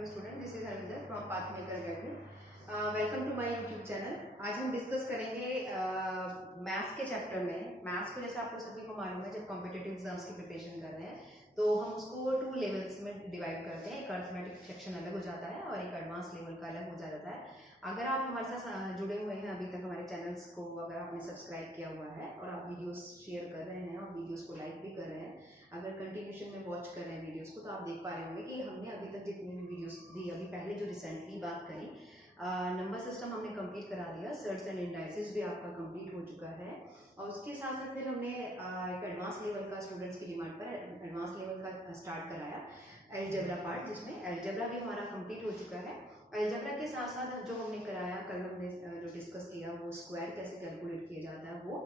Hello student, this is Harinder from Pathmaker Academy. Welcome to my YouTube channel. आज हम discuss करेंगे maths के chapter में। Maths को जैसे आपको सभी को मालूम है, जब कॉम्पिटिटिव एग्जाम्स की प्रिपरेशन कर रहे हैं तो हम उसको 2 लेवल्स में डिवाइड करते हैं। एक अर्थमेटिक सेक्शन अलग हो जाता है और एक एडवांस लेवल का अलग हो जाता है। अगर आप हमारे साथ जुड़े हुए हैं अभी तक, हमारे चैनल्स को अगर आपने सब्सक्राइब किया हुआ है और आप वीडियोस शेयर कर रहे हैं और वीडियोस को लाइक भी कर रहे हैं, अगर कंटिन्यूशन में वॉच कर रहे हैं वीडियोस को, तो आप देख पा रहे होंगे कि हमने अभी तक जितनी भी वीडियोस दी, अभी पहले जो रिसेंटली बात करी, नंबर सिस्टम हमने कंप्लीट करा दिया, सर्ट्स एंड इंडाइसेस भी आपका कंप्लीट हो चुका है। और उसके साथ साथ फिर हमने एक एडवांस लेवल का स्टूडेंट्स की डिमांड पर एडवांस लेवल का स्टार्ट कराया अलजेब्रा पार्ट, जिसमें अलजेब्रा भी हमारा कंप्लीट हो चुका है। अलजेब्रा के साथ साथ जो हमने कराया, कल हमने जो डिस्कस किया, वो स्क्वायर कैसे कैलकुलेट किया जाता है, वो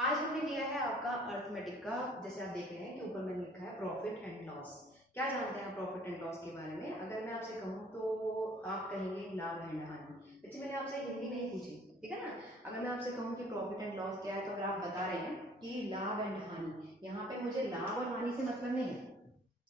आज हमने लिया है आपका अर्थमेटिक का। जैसे आप देख रहे हैं कि ऊपर मैंने लिखा है प्रॉफिट एंड लॉस। क्या जानते हैं प्रॉफिट एंड लॉस के बारे में? अगर मैं आपसे कहूँ तो आप कहेंगे लाभ एंड हानि। वैसे मैंने आपसे हिंदी नहीं पूछी, ठीक है ना। अगर मैं आपसे कहूँ कि प्रॉफिट एंड लॉस क्या है, तो अगर आप बता रहे हैं कि लाभ एंड हानि, यहाँ पे मुझे लाभ और हानि से मतलब नहीं है,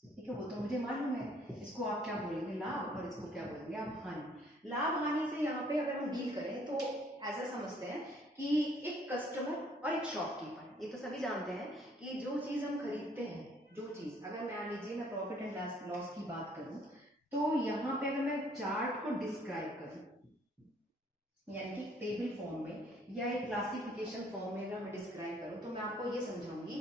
ठीक है, वो तो मुझे मालूम है। इसको आप क्या बोलेंगे, लाभ, और इसको क्या बोलेंगे आप, हानि। लाभ हानि से यहाँ पे अगर हम डील करें तो ऐसा समझते हैं कि एक कस्टमर और एक शॉपकीपर, ये तो सभी जानते हैं कि जो चीज हम खरीदते हैं, जो चीज, अगर मान लीजिए मैं प्रॉफिट एंड लॉस की बात करूं, तो यहाँ पे अगर मैं चार्ट को डिस्क्राइब करूं, यानी कि टेबल फॉर्म में या एक क्लासिफिकेशन फॉर्म में अगर मैं डिस्क्राइब करूं, तो मैं आपको ये समझाऊंगी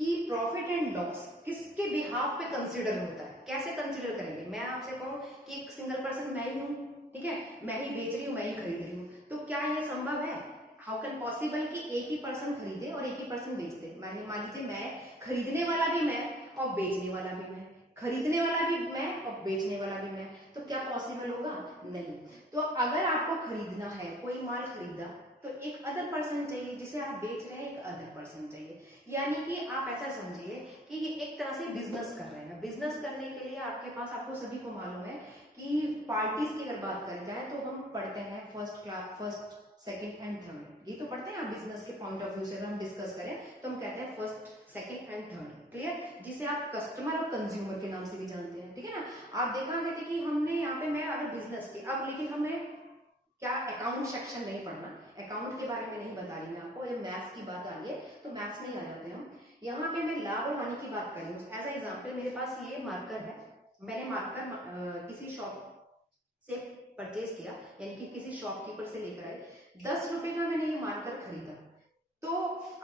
कि प्रॉफिट एंड लॉस किसके बिहाफ पे कंसिडर होता है, कैसे कंसिडर करेंगे। मैं आपसे कहूं कि एक सिंगल पर्सन मैं ही हूं, ठीक है, मैं ही बेच रही हूं, मैं ही खरीद रही हूं, तो क्या ये संभव है? हाउ कैन पॉसिबल कि एक ही पर्सन खरीदे और एक ही पर्सन बेच दे? मान लीजिए मैं खरीदने वाला भी मैं और बेचने वाला भी मैं, खरीदने वाला भी मैं और बेचने वाला भी मैं, तो क्या पॉसिबल होगा? नहीं। तो अगर आपको खरीदना है, कोई माल खरीदा, तो एक अदर पर्सन चाहिए जिसे आप बेच रहे हैं, एक अदर पर्सन चाहिए। यानी कि आप ऐसा समझिए कि ये एक तरह से बिजनेस कर रहे हैं। बिजनेस करने के लिए आपके पास, आपको सभी को मालूम है कि पार्टीज की अगर बात करें जाए तो हम पढ़ते हैं first class, first, second and third, ये तो पढ़ते हैं। बिजनेस के पॉइंट ऑफ व्यू से अगर हम डिस्कस करें तो हम कहते हैं first, second and third, clear, जिसे आप कस्टमर और कंज्यूमर के नाम से भी जानते हैं, ठीक है ना। आप देखा गया कि हमने यहाँ पे, मैं अगर बिजनेस के, अब लेकिन हमें क्या अकाउंट सेक्शन नहीं पढ़ना, अकाउंट के बारे में नहीं बता रही मैं आपको, जब मैथ्स की बात आ रही है तो मैथ्स में ही आ जाते हैं हम। यहाँ पे मैं लाभ और हानि की बात कर रही हूँ। एज ए एग्जाम्पल, मेरे पास ये मार्कर है, मैंने मार्कर किसी शॉप से परचेज किया, यानी कि किसी शॉपकीपर से लेकर आए, 10 रुपए का मैंने ये मार्कर खरीदा। तो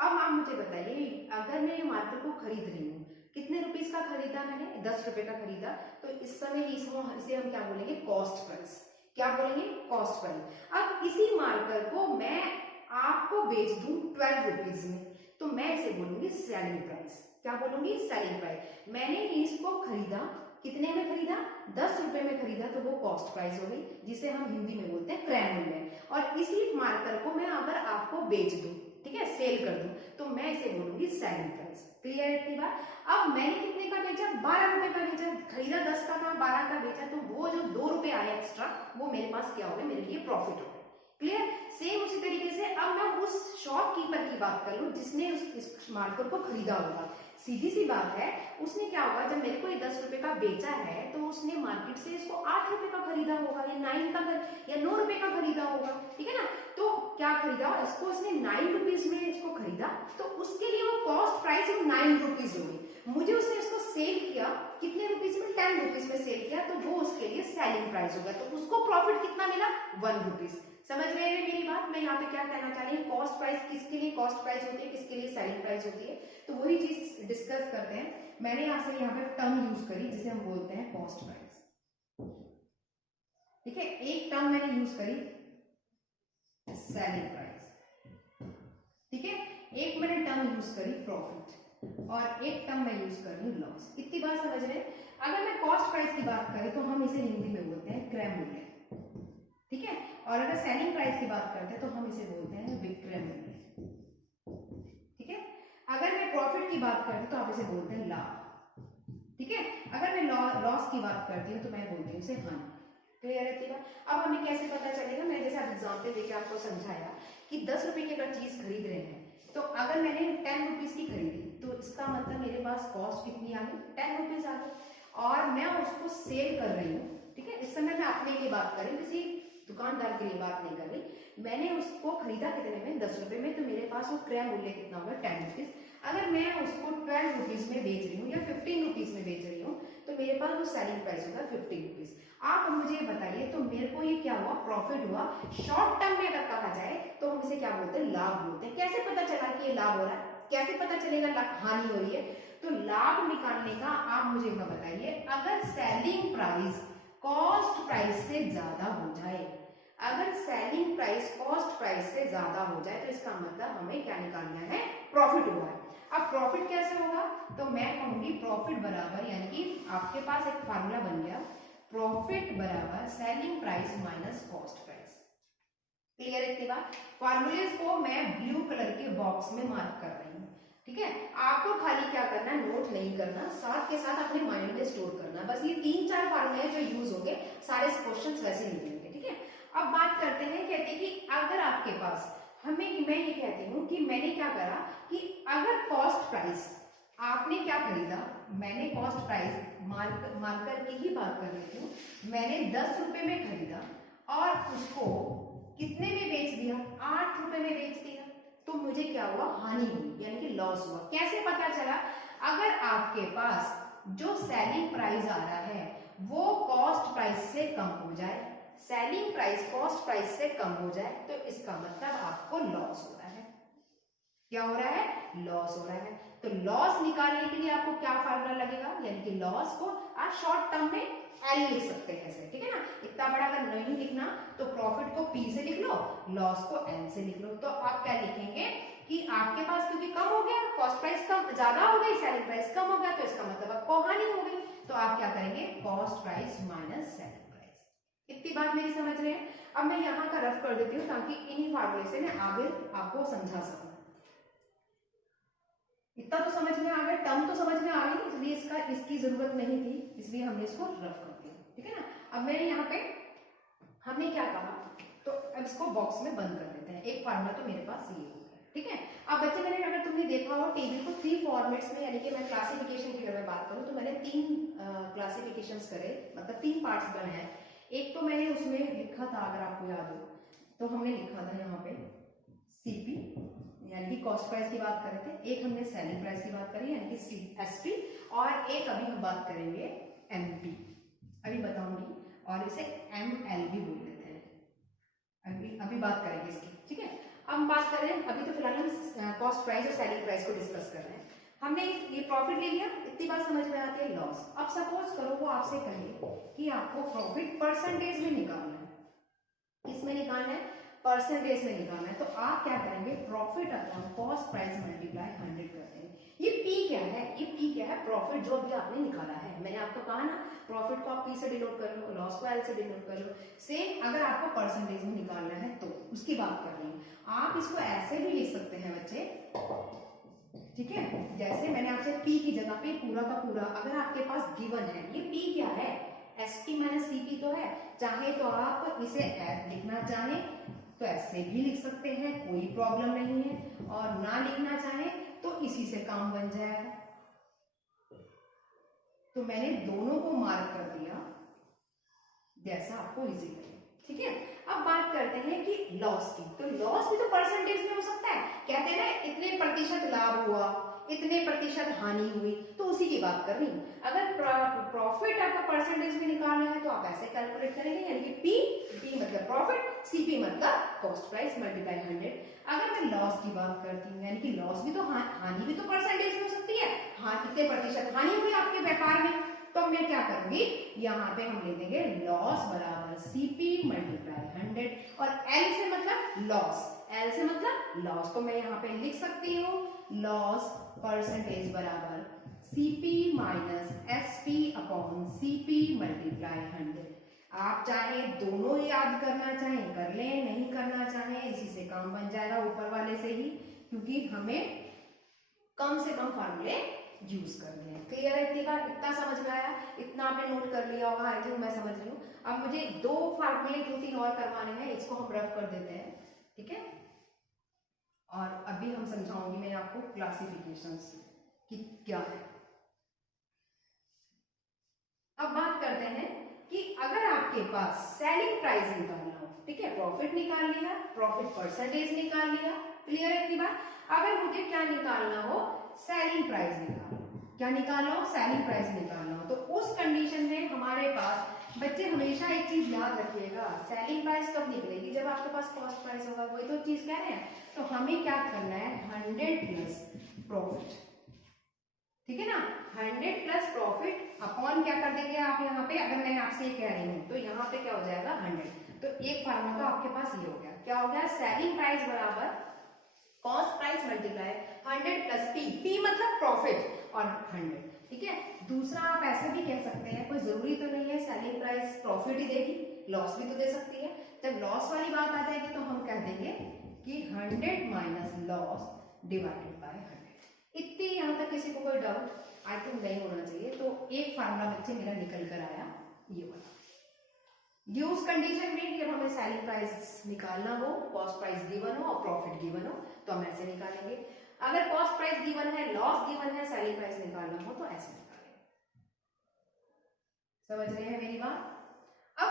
अब आप मुझे बताइए, अगर मैं ये मार्कर को खरीद रही हूँ, कितने रुपीस का खरीदा मैंने? 10 रुपए का खरीदा, तो इस समय इसे हम क्या बोलेंगे? Cost price. क्या बोलेंगे? Cost price. अब इसी मार्कर को मैं आपको बेच दूं 12 रुपीज में, तो मैं इसे बोलूंगी सेलिंग प्राइस। क्या बोलूंगी? Selling price. मैंने इसको खरीदा, कितने में खरीदा? 10 रुपए में खरीदा, तो वो कॉस्ट प्राइस हो गई, जिसे हम हिंदी में बोलते हैं क्रय मूल्य। और इसी मार्कर को मैं अगर आपको बेच दूं, ठीक है, सेल कर दूं, तो मैं इसे बोलूंगी सेलिंग प्राइस। क्लियर है इतनी बात? अब मैंने कितने का बेचा? 12 रुपए का बेचा। खरीदा 10 का था, 12 का बेचा, तो वो जो 2 रुपए आए एक्स्ट्रा, वो मेरे पास क्या हो गए? मेरे लिए प्रॉफिट हो गए। क्लियर? सेम उसी तरीके से अब मैं उस शॉपकीपर की बात कर लूं जिसने इस मार्कर को खरीदा होगा। सीधी सी बात है, उसने क्या होगा, जब मेरे को ये 10 रुपए का बेचा है, तो उसने मार्केट से इसको 8 रुपए का खरीदा होगा, या 9 रुपए का खरीदा होगा, ठीक है ना। तो क्या खरीदा? इसको उसने 9 रुपीज में इसको खरीदा, तो उसके लिए वो कॉस्ट प्राइस 9 रुपीज होगी। मुझे उसने इसको सेल किया कितने रुपीज में? 10 रुपीज में सेल किया, तो वो उसके लिए सेलिंग प्राइस होगा। तो उसको प्रॉफिट कितना मिला? 1 रुपीज। समझ में आई मेरी बात? मैं यहाँ पे क्या कहना चाह रही हूँ, कॉस्ट प्राइस किसके लिए कॉस्ट प्राइस होती है, किसके लिए सेलिंग प्राइस होती है, तो वही चीज डिस्कस करते हैं। मैंने आपसे यहाँ पे टर्म यूज करी जिसे हम बोलते हैं कॉस्ट प्राइस, ठीक है। एक टर्म मैंने यूज करी सेलिंग प्राइस, ठीक है। एक मैंने टर्म यूज करी प्रॉफिट, और एक टर्म मैं यूज कर रही हूँ लॉस। इतनी बात समझ रहे हैं? अगर मैं कॉस्ट प्राइस की बात करें तो हम इसे हिंदी में बोलते हैं क्रय मूल्य, ठीक है। और अगर सेलिंग प्राइस की बात करते हैं तो हम इसे बोलते हैं विक्रय मूल्य, ठीक है। अगर मैं प्रॉफिट की बात करती हूँ तो आप इसे बोलते हैं लाभ, ठीक है। अगर मैं लॉस की बात करती हूँ तो मैं बोलती हूँ इसे हानि। क्लियर है बात? अब हमें कैसे पता चलेगा? मैं जैसे एग्जाम्पल देके आपको समझाया कि 10 रुपए की अगर चीज खरीद रहे हैं, तो अगर मैंने 10 रुपीज की खरीदी, तो इसका मतलब मेरे पास कॉस्ट कितनी आ गई? 10 रुपीज आ गई। और मैं उसको सेल कर रही हूँ, ठीक है, बांटने की बात करें, किसी दुकानदार के लिए बात नहीं कर रही, मैंने उसको खरीदा कितने में, 10 रुपए में, तो मेरे पास वो क्रय मूल्य कितना होगा, 10 रुपीज। अगर मैं उसको 12 रुपीज में बेच रही हूँ या 15 रुपीज में बेच रही हूँ, तो मेरे पास वो सेलिंग प्राइस होगा 15 रुपीज। आप मुझे बताइए, तो मेरे को ये क्या हुआ, प्रॉफिट हुआ। शॉर्ट टर्म में अगर कहा जाए तो हम इसे क्या बोलते हैं, लाभ बोलते हैं। कैसे पता चला कि ये लाभ हो रहा है, कैसे पता चलेगा हानि हो रही है? तो लाभ निकालने का आप मुझे बताइए, अगर सेलिंग प्राइस कॉस्ट प्राइस से ज्यादा हो जाए, अगर सेलिंग प्राइस कॉस्ट प्राइस से ज्यादा हो जाए, तो इसका मतलब हमें क्या निकालना है, प्रॉफिट हुआ है। अब प्रॉफिट कैसे होगा, तो मैं कहूंगी प्रॉफिट बराबर, यानी कि आपके पास एक फार्मूला बन गया, प्रॉफिट बराबर selling price minus cost price. Clear है इतनी बात? फार्मूलेज को मैं ब्लू कलर के बॉक्स में मार्क कर रही हूँ, ठीक है। आपको खाली क्या करना है, नोट नहीं करना, साथ के साथ अपने माइंड में स्टोर करना। बस ये 3-4 फार्मूले जो यूज होंगे, सारे क्वेश्चंस वैसे निकलेंगे, ठीक है। अब बात करते हैं, कहते हैं कि अगर आपके पास, मैं ये कहती हूँ कि मैंने क्या करा कि अगर कॉस्ट प्राइस, आपने क्या खरीदा, मैंने कॉस्ट प्राइस मार्कर की ही बात कर रही हूँ, मैंने 10 रुपए में खरीदा और उसको कितने में बेच दिया, 8 रुपए में बेच दिया, तो मुझे क्या हुआ, हानि हुई, यानी कि लॉस हुआ। कैसे पता चला? अगर आपके पास जो सेलिंग प्राइस आ रहा है वो कॉस्ट प्राइस से कम हो जाए, सेलिंग प्राइस कॉस्ट प्राइस से कम हो जाए, तो इसका मतलब आपको लॉस हो रहा है। क्या हो रहा है, लॉस हो रहा है। तो लॉस निकालने के लिए आपको क्या फार्मूला लगेगा, यानी कि लॉस को आप शॉर्ट टर्म में एल लिख सकते हैं ऐसे, ठीक है ना। इतना बड़ा अगर नहीं लिखना तो प्रॉफिट को पी से लिख लो, लॉस को एल से लिख लो। तो आप क्या लिखेंगे कि आपके पास क्योंकि कम हो गया, कॉस्ट प्राइस कम ज्यादा हो गई, सेलिंग प्राइस कम हो गया, तो इसका मतलब आपको हानि हो गई। तो आप क्या करेंगे, cost price minus selling price. इतनी बात मेरी समझ रहे हैं? अब मैं यहाँ का रफ कर देती हूँ ताकि इन्हीं फार्मूले से मैं आगे आपको समझा सकूं। इतना तो समझ में आ गया, टर्म तो समझ में आ गई, इसलिए इसकी जरूरत नहीं थी, इसलिए हमने इसको रफ कर दिया, ठीक है ना। अब मैं यहाँ पे, हमने क्या कहा, तो अब इसको बॉक्स में बंद कर देते हैं। एक फार्मूला तो मेरे पास ये हो गया, ठीक है। अब बच्चे, मैंने, अगर तुमने देखा हो टेबल को 3 फॉर्मेट्स में, यानी कि मैं क्लासिफिकेशन की अगर मैं बात करूँ तो मैंने 3 क्लासिफिकेशंस करे, मतलब 3 पार्ट्स बनाए। एक तो मैंने उसमें लिखा था, अगर आपको याद हो तो हमने लिखा था यहाँ पे सीपी, यानी कि कॉस्ट प्राइस की बात कर रहे थे। एक हमने सेलिंग प्राइस की बात करी, यानी कि एसपी, और एक अभी हम बात करेंगे एमपी, अभी बताऊंगी, और इसे एमएल भी बोल देते हैं। अभी बात करेंगे इसकी, ठीक है। अब हम बात कर रहे हैं, अभी तो फिलहाल हम कॉस्ट प्राइस और सेलिंग प्राइस को डिस्कस कर रहे हैं। हमने ये प्रॉफिट ले लिया, इतनी बात समझ में आती है। लॉस, अब सपोज करो वो आपसे कहे कि आपको प्रॉफिट परसेंटेज में निकालना है, किसमें निकालना है, परसेंटेज में निकालना है। तो आप क्या करेंगे, profit upon cost price multiply 100 करते हैं। ये पी क्या है, ये पी क्या है, प्रॉफिट जो अभी आपने निकाला है। मैंने आपको कहा ना, प्रॉफिट को आप पी से डिनोट कर लो, लॉस को एल से डिनोट कर लो। सेम अगर आपको परसेंटेज में निकालना है तो उसकी बात कर रही हूँ। आप इसको ऐसे भी लिख सकते हैं बच्चे, ठीक है। जैसे मैंने आपसे पी की जगह पे पूरा का पूरा, अगर आपके पास गिवन है, ये पी क्या है, एसपी माइनस सीपी तो है, चाहे तो आप इसे लिखना चाहें तो ऐसे भी लिख सकते हैं, कोई प्रॉब्लम नहीं है, और ना लिखना चाहें तो इसी से काम बन जाएगा। तो मैंने दोनों को मार्क कर दिया, जैसा आपको इजी लगे, ठीक है। अब बात करते हैं कि लॉस की। तो लॉस भी तो परसेंटेज में हो सकता है, कहते हैं ना इतने प्रतिशत लाभ हुआ, इतने प्रतिशत हानि हुई, तो उसी की बात कर रही हूं। अगर प्रॉफिट आपका परसेंटेज में निकालना है तो आप ऐसे कैलकुलेट करेंगे, यानी कि पी मतलब प्रॉफिट, सीपी मतलब कॉस्ट प्राइस मल्टीप्लाई 100। अगर मैं लॉस की बात करती हूँ, यानी कि लॉस भी तो, हानि भी तो परसेंटेज में हो सकती है। हाँ, कितने प्रतिशत हानि हुई आपके व्यापार में, तो मैं क्या करूंगी, यहाँ पे हम ले देंगे लॉस बराबर सीपी मल्टीप्लाई 100, और एल से मतलब लॉस, एल से मतलब लॉस, तो मैं यहाँ पे लिख सकती हूँ लॉस परसेंटेज बराबर CP minus SP upon CP multiply 100। आप चाहे दोनों याद करना चाहें कर लें, नहीं करना चाहें इसी से काम बन जाएगा, ऊपर वाले से ही, क्योंकि हमें कम से कम फार्मूले यूज करने हैं। क्लियर है इतनी बात, इतना समझ में आया, इतना आपने नोट कर लिया होगा, आई थिंक मैं समझ रही हूँ। अब मुझे 2 फार्मूले 2-3 और करवाने हैं, इसको हम रफ कर देते हैं, ठीक है। और अभी हम समझाऊंगी मैं आपको क्लासिफिकेशंस कि क्या है। अब बात करते हैं कि अगर आपके आपके पास सेलिंग प्राइस निकालना हो, ठीक है, प्रॉफिट निकाल लिया, प्रॉफिट परसेंटेज निकाल लिया, क्लियर है इतनी बात। अगर मुझे क्या निकालना हो, सेलिंग प्राइस निकालना हो, क्या निकालना हो, सेलिंग प्राइस निकालना हो, तो उस कंडीशन में हमारे पास बच्चे हमेशा एक चीज याद रखिएगा, सेलिंग प्राइस कब निकलेगी, जब आपके पास कॉस्ट प्राइस होगा, वही तो चीज कह रहे हैं। तो हमें क्या करना है, 100 प्लस प्रॉफिट, ठीक है ना, 100 प्लस प्रॉफिट अपॉन क्या कर देंगे आप यहाँ पे, अगर मैं आपसे ये कह रही हूँ तो यहाँ पे क्या हो जाएगा 100, तो एक फार्मूला तो आपके पास ये हो गया, क्या हो गया, सेलिंग प्राइस बराबर cost price multiply 100 plus P, P मतलब प्रॉफिट और 100, ठीक है। दूसरा आप ऐसे भी कह सकते हैं, कोई जरूरी तो नहीं है सेलिंग प्राइस प्रॉफिट ही देगी, लॉस भी तो दे सकती है। जब लॉस वाली बात आ जाएगी तो हम कह देंगे कि 100 माइनस लॉस डिवाइडेड बाय 100। इतनी यहाँ तक किसी को कोई डाउट आई थिंक नहीं होना चाहिए। तो एक फार्मूला बच्चे मेरा निकल कर आया ये वाला, ये उस कंडीशन में कि हमें सेलिंग प्राइस निकालना हो, कॉस्ट प्राइस गिवन हो और प्रॉफिट गिवन हो, तो हम ऐसे निकालेंगे। अगर कॉस्ट प्राइस गिवन है, लॉस गिवन है, सेलिंग प्राइस निकालना हो तो ऐसे निकालेंगे। समझ रहे हैं मेरी बात। अब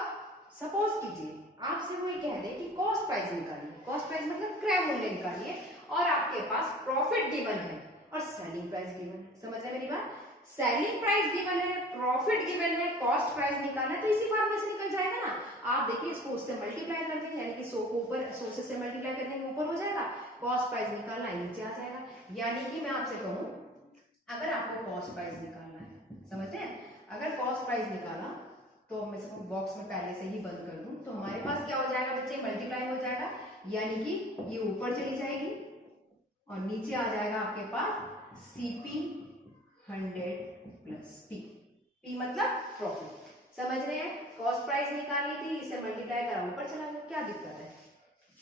सपोज कीजिए आपसे कोई कह दे कि कॉस्ट प्राइस निकालिए, कॉस्ट प्राइस मतलब क्रय मूल्य निकालिए, और आपके पास प्रॉफिट गिवन है और सेलिंग प्राइस गिवन है। समझ रहे मेरी बात, सेलिंग प्राइस गिवन है, प्रॉफिट गिवन है, कॉस्ट प्राइस निकालना है, तो इसी फॉर्मूले से निकल जाएगा ना। आप देखिए इसको उससे मल्टीप्लाई कर देंगे, यानी कि 100 को ऊपर 100 से मल्टीप्लाई कर देंगे, ऊपर हो जाएगा, कॉस्ट प्राइस निकालना है नीचे आ जाएगा। यानी कि मैं आपसे कहूं अगर आपको कॉस्ट प्राइस निकालना है, समझते हैं, अगर कॉस्ट प्राइस निकाला तो मैं इसको बॉक्स में पहले से ही बंद कर दूं, तो हमारे पास क्या हो जाएगा बच्चे, मल्टीप्लाई हो जाएगा, यानी कि ये ऊपर चली जाएगी और नीचे आ जाएगा आपके पास सीपी 100 प्लस पी, पी मतलब प्रॉफिट। समझ रहे हैं, कॉस्ट प्राइस निकालनी थी, इसे मल्टीप्लाई करा ऊपर चला गया, क्या दिक्कत है,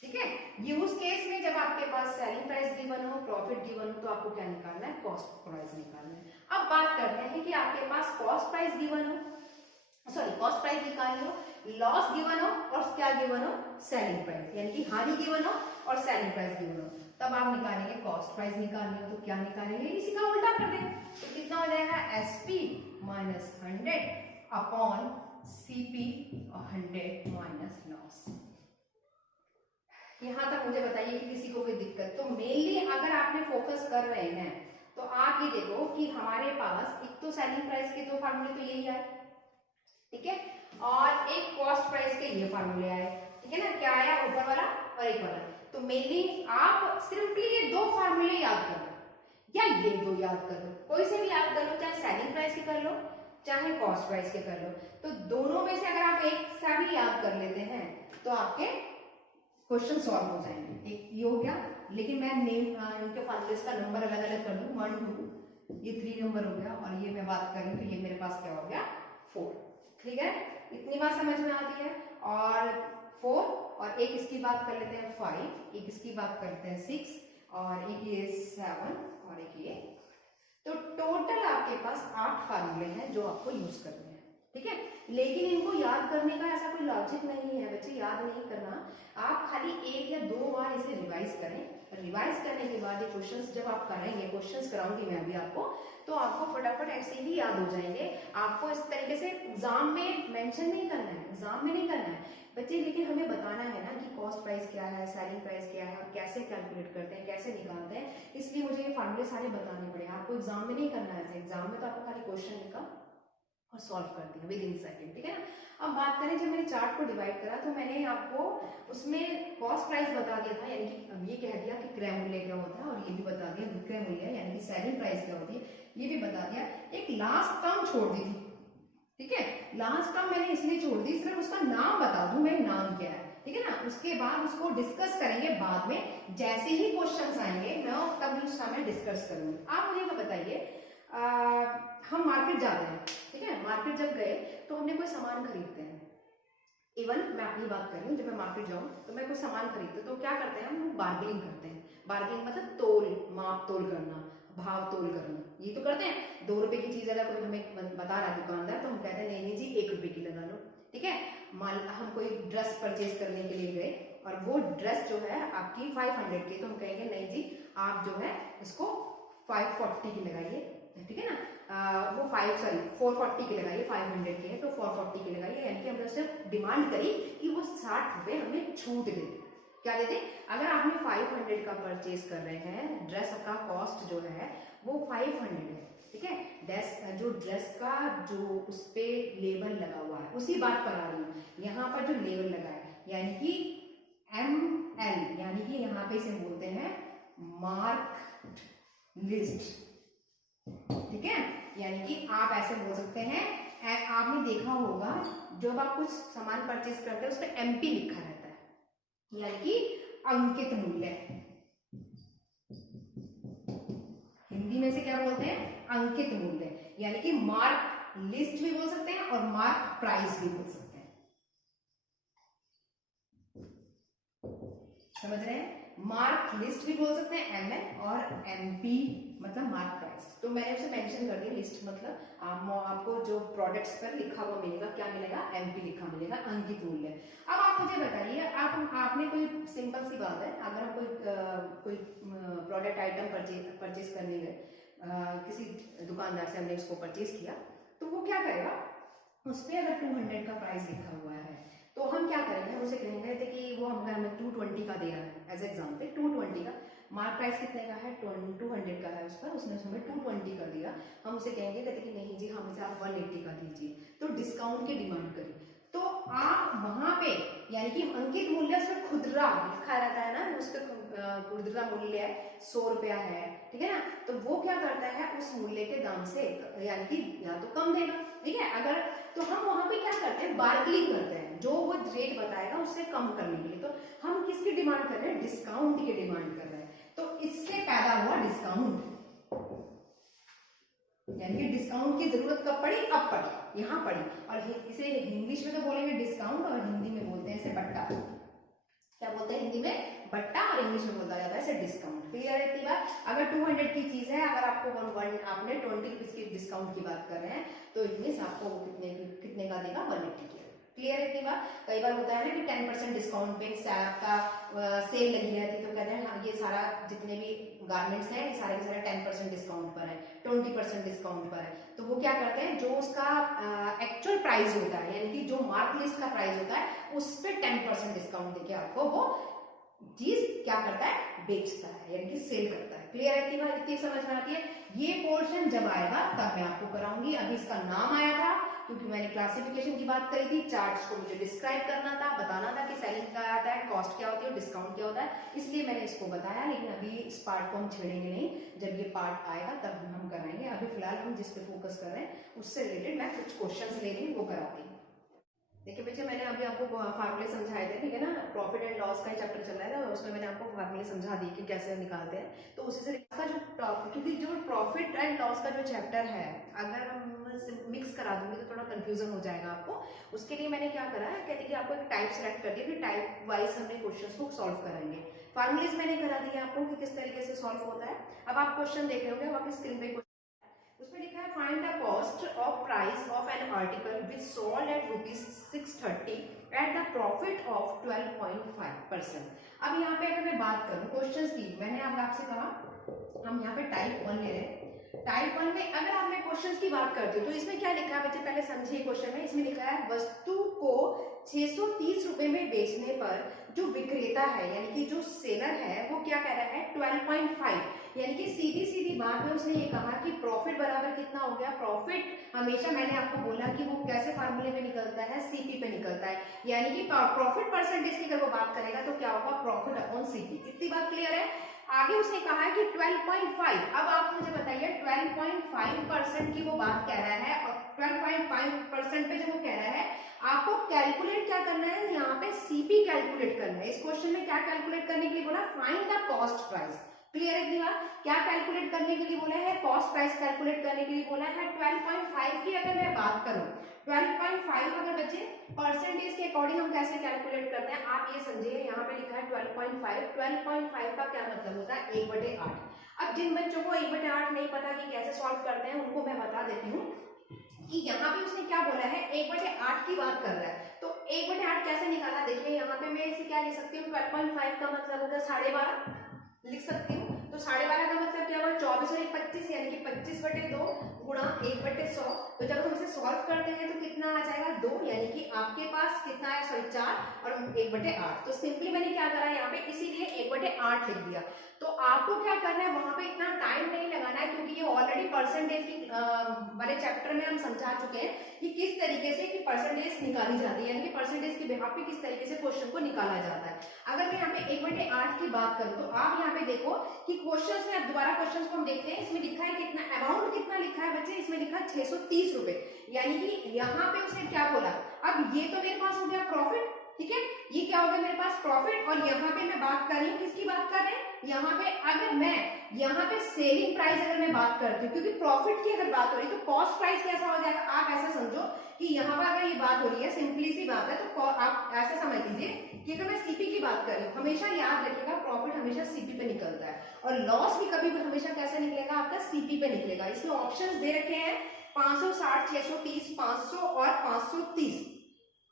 ठीक है। ये उस केस में जब आपके पास सेलिंग प्राइस गिवन हो, प्रॉफिट गिवन हो, तो आपको क्या निकालना है, कॉस्ट प्राइस निकालना है। अब बात करते हैं कि आपके पास कॉस्ट प्राइस गिवन हो, सॉरी कॉस्ट प्राइस निकालनी हो, लॉस गिवन हो और क्या गिवन हो, सेलिंग प्राइस, यानी कि हानि गिवन हो और सेलिंग प्राइस गिवन हो, तब आप निकालेंगे कॉस्ट प्राइस निकालनी हो तो क्या निकालेंगे, इसी का उल्टा कर देंगे, तो कितना हो जाएगा, SP minus 100 upon CP 100 minus loss. यहां तक मुझे बताइए कि किसी को कोई दिक्कत। तो मेनली अगर आपने फोकस कर रहे हैं तो आप ये देखो कि हमारे पास एक तो सेलिंग प्राइस के दो फार्मूले तो यही आए, ठीक है, और एक कॉस्ट प्राइस के ये फार्मूले आए, ठीक है ना, क्या आया, ऊपर वाला और एक वाला। तो मेनली आप सिंपली ये दो फार्मूले याद कर लो या ये दो याद कर लो, कोई से भी याद कर लो, चाहे सेलिंग प्राइस के कर लो चाहे कॉस्ट प्राइस के कर लो, तो दोनों में से अगर आप एक सा भी याद कर लेते हैं तो आपके क्वेश्चन सॉल्व हो जाएंगे। एक ये हो गया, लेकिन मैं नेम इनके फार्मूलेस का नंबर अलग अलग कर दूं, 1 2 ये 3 नंबर हो गया, और ये मैं बात करूं तो ये मेरे पास क्या हो गया 4, ठीक है, इतनी बात समझ में आती है। और 4 और एक इसकी बात कर लेते हैं 5, एक इसकी बात करते हैं 6 और एक ये 7 और एक ये, तो टोटल आपके पास 8 फार्मूले हैं जो आपको यूज करने हैं, ठीक है। लेकिन इनको याद करने का ऐसा कोई लॉजिक नहीं है बच्चे, याद नहीं करना, आप खाली 1 या 2 बार इसे रिवाइज करें, रिवाइज करने के बाद ये क्वेश्चंस जब आप करेंगे, क्वेश्चंस कराऊंगी मैं भी आपको, तो आपको फटाफट ऐसे ही याद हो जाएंगे। आपको इस तरीके से एग्जाम में मेंशन नहीं करना है, एग्जाम में नहीं करना है बच्चे, लेकिन हमें बताना है ना कि कॉस्ट प्राइस क्या है, सेलिंग प्राइस क्या है और कैसे कैलकुलेट करते हैं, कैसे निकालते हैं, इसलिए मुझे ये फार्मूले सारे बताने पड़े। आपको एग्जाम में नहीं करना है, एग्जाम में तो आपको खाली क्वेश्चन लिखा और सॉल्व कर दिया विद इन सेकंड, ठीक है ना। अब बात करें, जब मैंने चार्ट को डिवाइड करा तो मैंने आपको उसमें कॉस्ट प्राइस बता दिया था, यानी कि अब ये कह दिया कि क्रय मूल्य क्या होता है, और ये भी बता दिया विक्रय मूल्य यानी कि सेलिंग प्राइस क्या होती है, ये भी बता दिया। एक लास्ट टर्म छोड़ दी थी, ठीक है, लास्ट टर्म मैंने इसलिए छोड़ दी, सिर्फ उसका नाम बता दूं मैं, नाम क्या है, ठीक है ना, उसके बाद उसको डिस्कस करेंगे बाद में, जैसे ही क्वेश्चंस आएंगे मैं तब उसका मैं डिस्कस करूंगी। आप मुझे बताइए, हम मार्केट जाते हैं, ठीक है, मार्केट जब गए तो हमने कोई सामान खरीदते हैं, इवन मैं अपनी बात कर रही हूँ, जब मैं मार्केट जाऊँ तो मैं कोई सामान खरीदती हूँ तो क्या करते हैं हम लोग, बार्गेनिंग करते हैं। बार्गेनिंग मतलब तोल माप तोल करना, भाव तोल करना, ये तो करते हैं। 2 रुपए की चीज अगर कोई हमें बता रहा है दुकानदार, तो हम कहते हैं नहीं जी 1 रुपए की लगा लो, ठीक है। मान हम कोई ड्रेस परचेज करने के लिए गए और वो ड्रेस जो है आपकी 500 की, तो हम कहेंगे नहीं जी आप जो है इसको 540 की लगाइए, ठीक है ना, वो 440 की लगाइए, 500 की है तो 440 की लगाइए, यानी कि हमने सिर्फ डिमांड करी कि वो 60 रुपए हमें छूट दे। क्या देते? अगर आपने 500 का परचेज कर रहे हैं, ड्रेस का कॉस्ट जो है वो 500 है, ठीक है। जो ड्रेस का जो उस पे लेबल लगा हुआ है, उसी बात पर आ रही हूँ। यहाँ पर जो लेबल लगा है यानी कि ML, यानी कि यहाँ पे इसे बोलते हैं मार्क लिस्ट, ठीक है। यानी कि आप ऐसे बोल सकते हैं, आपने देखा होगा जब आप कुछ सामान परचेज करते हैं उस पर MP लिखा रहता है, यानी कि अंकित मूल्य। हिंदी में से क्या बोलते हैं? अंकित मूल्य, यानी कि मार्क लिस्ट भी बोल सकते हैं और मार्क प्राइस भी बोल सकते हैं। समझ रहे हैं? मार्क लिस्ट भी बोल सकते हैं ML, और MP मतलब मार्क प्राइस। तो मैंने उसे मेंशन कर दिया, लिस्ट मतलब आपको जो प्रोडक्ट्स पर लिखा हुआ मिलेगा, क्या मिलेगा? MP लिखा मिलेगा, अंकित मूल्य। अब आप मुझे बताइए, आपने कोई सिंपल सी बात है, अगर हम कोई प्रोडक्ट आइटम परचेज करने गए, किसी दुकानदार से हमने उसको परचेज किया, तो वो क्या करेगा, उस पर अगर 200 का प्राइस लिखा हुआ है तो हम क्या करेंगे, हम उसे कहेंगे थे कि वो हमें 220 का दे रहा है, एज एग्जाम्पल 220 का, मार्क प्राइस कितने का है? 200 का है उस पर, उसने हमें 220 का दिया। हम उसे कहेंगे कि नहीं जी, हमें आप 180 का दीजिए, तो डिस्काउंट की डिमांड करी। तो आप वहां पे यानी कि अंकित मूल्य उसमें खुदरा लिखा रहता है ना, उस पर खुदरा मूल्य 100 रुपया है, ठीक है ना। तो वो क्या करता है, उस मूल्य के दाम से यानी कि या तो कम देगा, ठीक है। अगर तो हम वहां पे क्या करते हैं, बार्गेनिंग करते हैं, जो वो रेट बताएगा उससे कम करने के लिए। तो हम किसकी डिमांड कर रहे हैं? डिस्काउंट की डिमांड कर रहे हैं। तो इससे पैदा हुआ डिस्काउंट, यानी कि डिस्काउंट की जरूरत कब पड़ी? अब पड़ी, यहाँ पड़ी। और इसे इंग्लिश में तो बोलेंगे डिस्काउंट, और हिंदी में बोलते हैं इसे बट्टा। क्या बोलते हैं हिंदी में? बट्टा, और इंग्लिश में बोला जाता है इसे डिस्काउंट। क्लियर है इतनी बात? अगर 200 की चीज है, अगर आपको आपने 20 रुपीज की डिस्काउंट की बात कर रहे हैं, तो इट मींस आपको कितने का देगा? 180 की। क्लियर है इतनी बात? कई बार होता है ना कि 10% डिस्काउंट पे आपका सेल लगी रहती है, तो कहते हैं हाँ, ये सारा जितने भी गारमेंट्स हैं ये सारे के सारे 10% डिस्काउंट पर है, 20% डिस्काउंट पर है। तो वो क्या करते हैं, जो उसका एक्चुअल प्राइस होता है, यानी कि जो मार्क लिस्ट का प्राइस होता है, उस पर 10% डिस्काउंट देके आपको वो चीज क्या करता है? बेचता है, यानी कि सेल करता है। क्लियर है इतनी बात? इतनी समझ में आती है? ये पोर्शन जब आएगा तब मैं आपको कराऊंगी। अभी इसका नाम आया था क्योंकि मैंने क्लासिफिकेशन की बात करी थी, चार्ट्स को मुझे डिस्क्राइब करना था, बताना था कि सेलिंग क्या आता है, कॉस्ट क्या होती है और डिस्काउंट क्या होता है, इसलिए मैंने इसको बताया। लेकिन अभी इस पार्ट को हम छेड़ेंगे नहीं, जब ये पार्ट आएगा तब हम कराएंगे। अभी फिलहाल हम जिस पे फोकस कर रहे हैं उससे रिलेटेड मैं कुछ क्वेश्चंस ले रही हूँ, वो कराती हूँ। देखिए बच्चे, मैंने अभी आपको फार्मूले समझाए थे, ठीक है ना। प्रॉफिट एंड लॉस का ही चैप्टर चल रहा है, तो उसमें मैंने आपको फार्मूले समझा दिए कि कैसे निकालते हैं। तो उसी से इसका जो क्योंकि जो प्रॉफिट एंड लॉस का जो चैप्टर है, अगर हम मिक्स करा दूंगी तो थोड़ा कंफ्यूजन हो जाएगा आपको। उसके लिए मैंने क्या करा है, कहते कि आपको एक टाइप सेलेक्ट कर दिया कि टाइप वाइज हमने क्वेश्चन को सॉल्व करेंगे। फार्मूलेज मैंने करा दिया आपको कि किस तरीके से सॉल्व होता है। अब आप क्वेश्चन देख रहे होंगे, आपकी स्क्रीन पे उसमें लिखा है find the cost of price of an article which sold at ₹630 at the profit of 12.5%। अब यहाँ पे अगर मैं बात करूं क्वेश्चंस की, मैंने अब आपसे कहा हम यहाँ पे टाइप 1 ले रहे हैं। टाइप 1 में अगर आप मैं क्वेश्चंस की बात करती हूँ तो इसमें क्या लिखा है बच्चे, पहले समझिए क्वेश्चन में। इसमें लिखा है वस्तु को 630 रुपए में बेचने पर जो विक्रेता है यानी कि जो सेलर है वो क्या कह रहा है? 12.5, यानी कि सीधी सीधी बात में उसने ये कहा कि प्रॉफिट बराबर कितना हो गया? प्रॉफिट हमेशा मैंने आपको बोला कि वो कैसे फार्मूले पे निकलता है? सीपी पे निकलता है, यानी कि प्रॉफिट परसेंटेज की अगर वो बात करेगा तो क्या होगा? Profit upon CP. इतनी बात क्लियर है? आगे उसने कहा है कि 12.5। अब आप मुझे बताइए 12.5% की वो बात कह रहा है, और 12.5% पे जब वो कह रहा है आपको कैलकुलेट क्या करना है? यहाँ पे सीपी कैलकुलेट करना है। इस क्वेश्चन में क्या कैलकुलेट करने के लिए बोला? Find the cost price. Clear है बात? क्या कैलकुलेट करने के लिए बोला है? कॉस्ट प्राइस कैलकुलेट करने के लिए बोला है। 12.5 की अगर मैं बात करूं, 12.5 अगर बच्चे परसेंटेज के अकॉर्डिंग हम कैसे कैलकुलेट करते हैं आप ये समझिए। यहाँ पे लिखा है 12.5। 12.5 का क्या मतलब होता है? 1/8। अब जिन बच्चों को 1/8 नहीं पता कि कैसे सॉल्व करते हैं उनको मैं बता देती हूँ कि यहाँ पे उसने क्या बोला है, 1/8 की बात कर रहा है। तो 1/8 कैसे निकाला? देखिए यहाँ पे मैं इसे क्या लिख सकती हूँ? 12.5 का मतलब होगा 12.5 लिख सकती हूँ। तो 12.5 का मतलब क्या हुआ? 24 और 25, यानी कि 25/2 गुणा 1/100। तो जब हम इसे सॉल्व करते हैं तो कितना आ जाएगा 2, यानी कि आपके पास कितना है, सॉरी 4 और 1/8। तो सिंपली मैंने क्या करा है यहाँ पे, इसीलिए 1/8 लिख दिया। तो आपको क्या करना है, वहां पे इतना टाइम नहीं लगाना है, क्योंकि ये ऑलरेडी परसेंटेज की वाले चैप्टर में हम समझा चुके हैं कि किस तरीके से कि परसेंटेज निकाली जाती है, यानी कि परसेंटेज के बिहाफ पे किस तरीके से क्वेश्चन को निकाला जाता है। अगर मैं यहाँ पे 1/8 की बात करूं तो आप यहाँ पे देखो कि क्वेश्चन में, अब दोबारा क्वेश्चन को हम देखते हैं, इसमें लिखा है कितना अमाउंट, कितना लिखा है बच्चे, इसमें लिखा है 630 रुपए, यानी कि यहाँ पे उसने क्या बोला, अब ये तो मेरे पास हो गया प्रॉफिट, ठीक है, ये क्या हो गया मेरे पास प्रॉफिट, और यहाँ पे मैं बात कर रही हूँ, किसकी बात कर रहे हैं, यहाँ पे अगर मैं यहाँ पे सेलिंग प्राइस अगर मैं बात करती हूँ, क्योंकि प्रॉफिट की अगर बात हो रही है तो कॉस्ट प्राइस कैसा हो जाएगा, आप ऐसा समझो कि यहाँ पर अगर ये बात हो रही है, सिंपली सी बात है, तो आप ऐसा समझ लीजिए कि अगर मैं सीपी की बात कर रही हूँ, हमेशा याद रखिएगा प्रॉफिट हमेशा सीपी पे निकलता है, और लॉस भी कभी भी हमेशा कैसे निकलेगा, आपका सीपी पे निकलेगा। इसमें ऑप्शंस दे रखे हैं 560, 630, 500 और 530।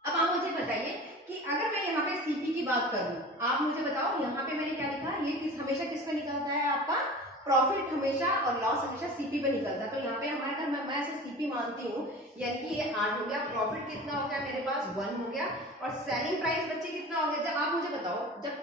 अब आप मुझे बताइए कि अगर मैं यहाँ पे सीपी की बात करूं, आप मुझे बताओ यहाँ पे मैंने क्या लिखा, ये हमेशा किस पे निकलता है, आपका प्रॉफिट हमेशा और लॉस हमेशा सीपी पे निकलता है। तो यहाँ पे हमारे अगर मैं ऐसे सीपी मानती हूँ, यानी कि ये 8 हो गया, प्रॉफिट कितना हो गया मेरे पास 1 हो गया, और सेलिंग प्राइस बच्चे कितना हो गया, जब आप मुझे बताओ, जब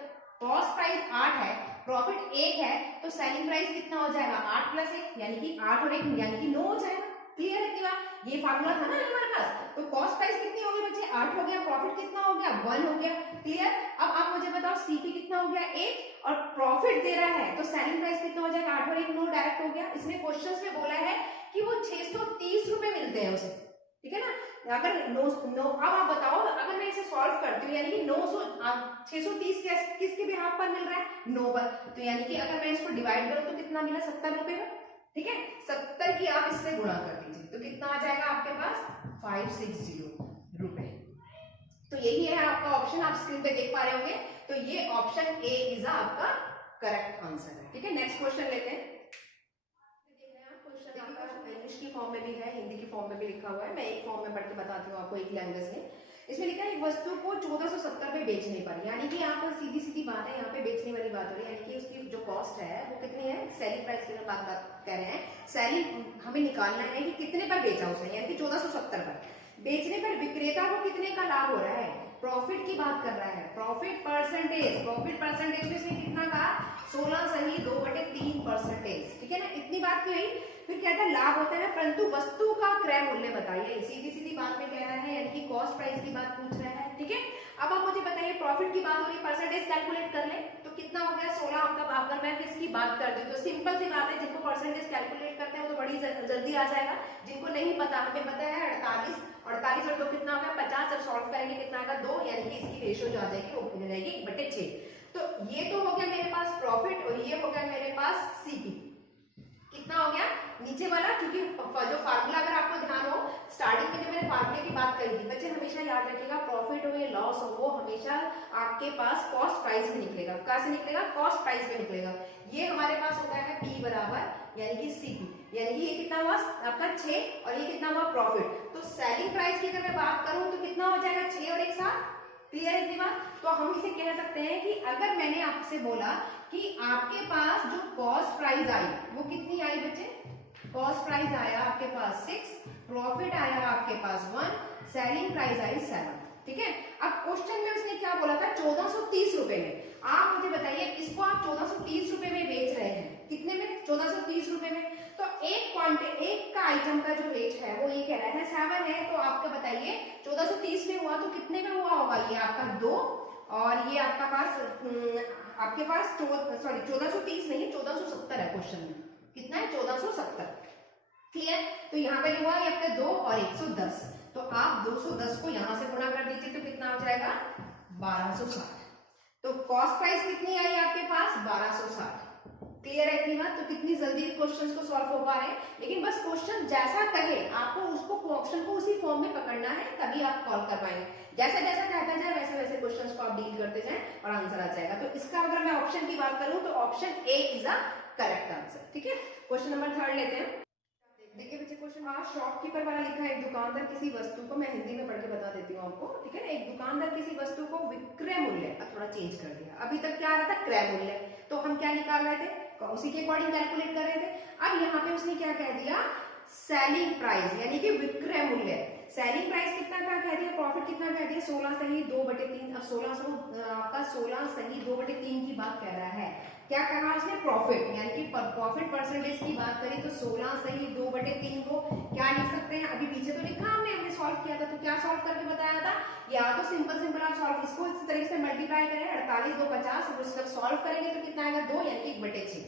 कॉस्ट प्राइस 8 है, प्रॉफिट 1 है, तो सेलिंग प्राइस कितना हो जाएगा 8 + 1, यानी कि 8 और 1 यानी कि 9 हो जाएगा। क्लियर है कि बात, ये फार्मूला था ना हमारे पास। तो कॉस्ट प्राइस कितनी हो गई बच्चे 8 हो गया, प्रॉफिट कितना हो गया 1 हो गया। क्लियर, अब आप मुझे बताओ सीपी कितना हो गया 1, और प्रॉफिट दे रहा है, तो सेलिंग प्राइस कितना हो जाएगा 8 और 1 9 डायरेक्ट हो गया। इसमें क्वेश्चंस में बोला है कि वो 630 रुपए मिलते हैं उसे, ठीक है ना। अगर नो अब आप बताओ, अगर मैं इसे सॉल्व करती हूँ, यानी कि 630 किसके बिहाफ पर मिल रहा है 9 पर, तो यानी कि अगर मैं इसको डिवाइड करूँ तो कितना मिला 70 रुपए में, ठीक है, 70 की आप इससे गुणा कर दीजिए तो कितना आ जाएगा आपके पास 560 रुपए। तो यही है आपका ऑप्शन, आप स्क्रीन पे देख पा रहे होंगे। तो ये ऑप्शन ए इज आपका करेक्ट आंसर है, ठीक है। नेक्स्ट क्वेश्चन लेते हैं। क्वेश्चन आपका इंग्लिश की फॉर्म में भी है, हिंदी की फॉर्म में भी लिखा हुआ है, मैं एक फॉर्म में पढ़ के बताती हूँ आपको, एक लैंग्वेज में। इसमें लिखा है एक वस्तु को 1470 में बेचने पर, यानी कि यहाँ पर सीधी सीधी बात है, यहाँ पे बेचने वाली बात हो रही है, यानी कि उसकी जो कॉस्ट है वो कितनी है, सेलिंग प्राइस की बात कह रहे हैं, सेलिंग हमें निकालना है कि कितने पर बेचा उसने, यानी कि 1470 पर बेचने पर विक्रेता को कितने का लाभ हो रहा है, प्रॉफिट की बात कर रहा है, प्रॉफिट परसेंटेज, प्रॉफिट परसेंटेज में इसने कितना कहा 16 सही 2/3%, ठीक है ना। इतनी बात तो यही, फिर कहता है लाभ होता है परंतु वस्तु का क्रय मूल्य बताइए, सीधी सीधी बात में कह रहा है, यानी कि कॉस्ट प्राइस की बात पूछ रहा है, ठीक है। अब आप मुझे बताइए प्रॉफिट की बात हो रही, परसेंटेज कैलकुलेट कर ले तो कितना हो गया 16। अगर मैं किसकी बात करती हूँ तो सिंपल सी बात है, जिनको परसेंटेज कैलकुलेट करते हैं वो तो बड़ी जल्दी आ जाएगा, जिनको नहीं पता, हमें पता है 48 और 2 कितना होगा 50, जब सॉल्व करेंगे कितना आएगा 2, यानी कि इसकी रेशियो जो आ जाएगी वो हो जाएगी 1/6। तो ये तो हो गया मेरे पास प्रॉफिट, और ये हो गया मेरे पास सीपी, कितना हो गया नीचे वाला, क्योंकि जो फार्मूला अगर आपको ध्यान हो स्टार्टिंग में जब मैंने फार्मूले की बात करी थी, बच्चे हमेशा याद रखिएगा प्रॉफिट हो या लॉस हो वो हमेशा आपके पास कॉस्ट प्राइस में निकलेगा। कैसे निकलेगा, कॉस्ट प्राइस में निकलेगा। ये हमारे पास हो गया है P बराबर यानी कि सीपी, यानी कि ये कितना हुआ आपका 6 और ये कितना हुआ प्रॉफिट। तो सेलिंग प्राइस की अगर मैं बात करूं तो कितना हो जाएगा 6 और 1 7। क्लियर है इतनी बात। तो हम इसे कह सकते हैं कि अगर मैंने आपसे बोला कि आपके पास जो कॉस्ट प्राइस आई वो कितनी आई बच्चे, कॉस्ट प्राइस आया आपके पास 6, प्रॉफिट आया आपके पास 1, सेलिंग प्राइस आई 7, ठीक है। अब क्वेश्चन में उसने क्या बोला था 1430 रुपए में। आप मुझे बताइए इसको आप 1430 रुपए में बेच रहे हैं, कितने में 1430 रुपए में। तो एक का आइटम का जो रेट है वो ये कह रहा है 7 है, तो आपका बताइए 1430 में हुआ तो कितने में हुआ होगा, ये आपका 2 और ये आपका आपके पास 1430 नहीं 1470 है, क्वेश्चन में कितना है 1470। क्लियर। तो यहाँ पे हुआ आपके 2 और 110, तो आप 210 को यहां से गुणा कर दीजिए तो कितना हो जाएगा 1260। तो कॉस्ट प्राइस कितनी आई आपके पास 1260। क्लियर है इतनी बात। तो कितनी जल्दी क्वेश्चंस को सॉल्व हो पा रहे हैं, लेकिन बस क्वेश्चन जैसा कहे आपको उसको ऑप्शन को उसी फॉर्म में पकड़ना है, तभी आप कॉल कर पाएंगे। जैसा जैसा कहता जाए वैसे वैसे क्वेश्चंस को आप डील करते जाएं और आंसर आ जाएगा। तो इसका अगर मैं ऑप्शन की बात करूं तो option A is a correct answer, ठीक है। क्वेश्चन नंबर 3 लेते हैं। देखिए बच्चे क्वेश्चन शॉपकीपर वाला लिखा है, एक दुकानदार किसी वस्तु को, मैं हिंदी में पढ़ के बता देती हूँ आपको, ठीक है। एक दुकानदार किसी वस्तु को विक्रय मूल्य, अब थोड़ा चेंज कर दिया, अभी तक क्या आ रहा था क्रय मूल्य, तो हम क्या निकाल रहे थे उसी के अकॉर्डिंग कैलकुलेट कर रहे थे। अब यहाँ पे उसने क्या कह दिया सेलिंग प्राइस यानी कि विक्रय मूल्य। सेलिंग प्राइस कितना का कह दिया, प्रॉफिट कितना कह दिया, 16 सही 2/3। अब 1600 आपका 16 सही 2/3 की बात कर रहा है। क्या कहा उसने, प्रॉफिट यानी कि प्रॉफिट परसेंटेज की बात करी तो 16 सही 2/3 को क्या लिख सकते हैं, अभी पीछे तो लिखा हमने सॉल्व किया था, तो क्या सॉल्व करके बताया था, या तो सिंपल आप सॉल्व इसको इस तरीके से मल्टीप्लाई करें 48 2 50, जब सॉल्व करेंगे तो कितना आएगा 2 यानी कि 1/6।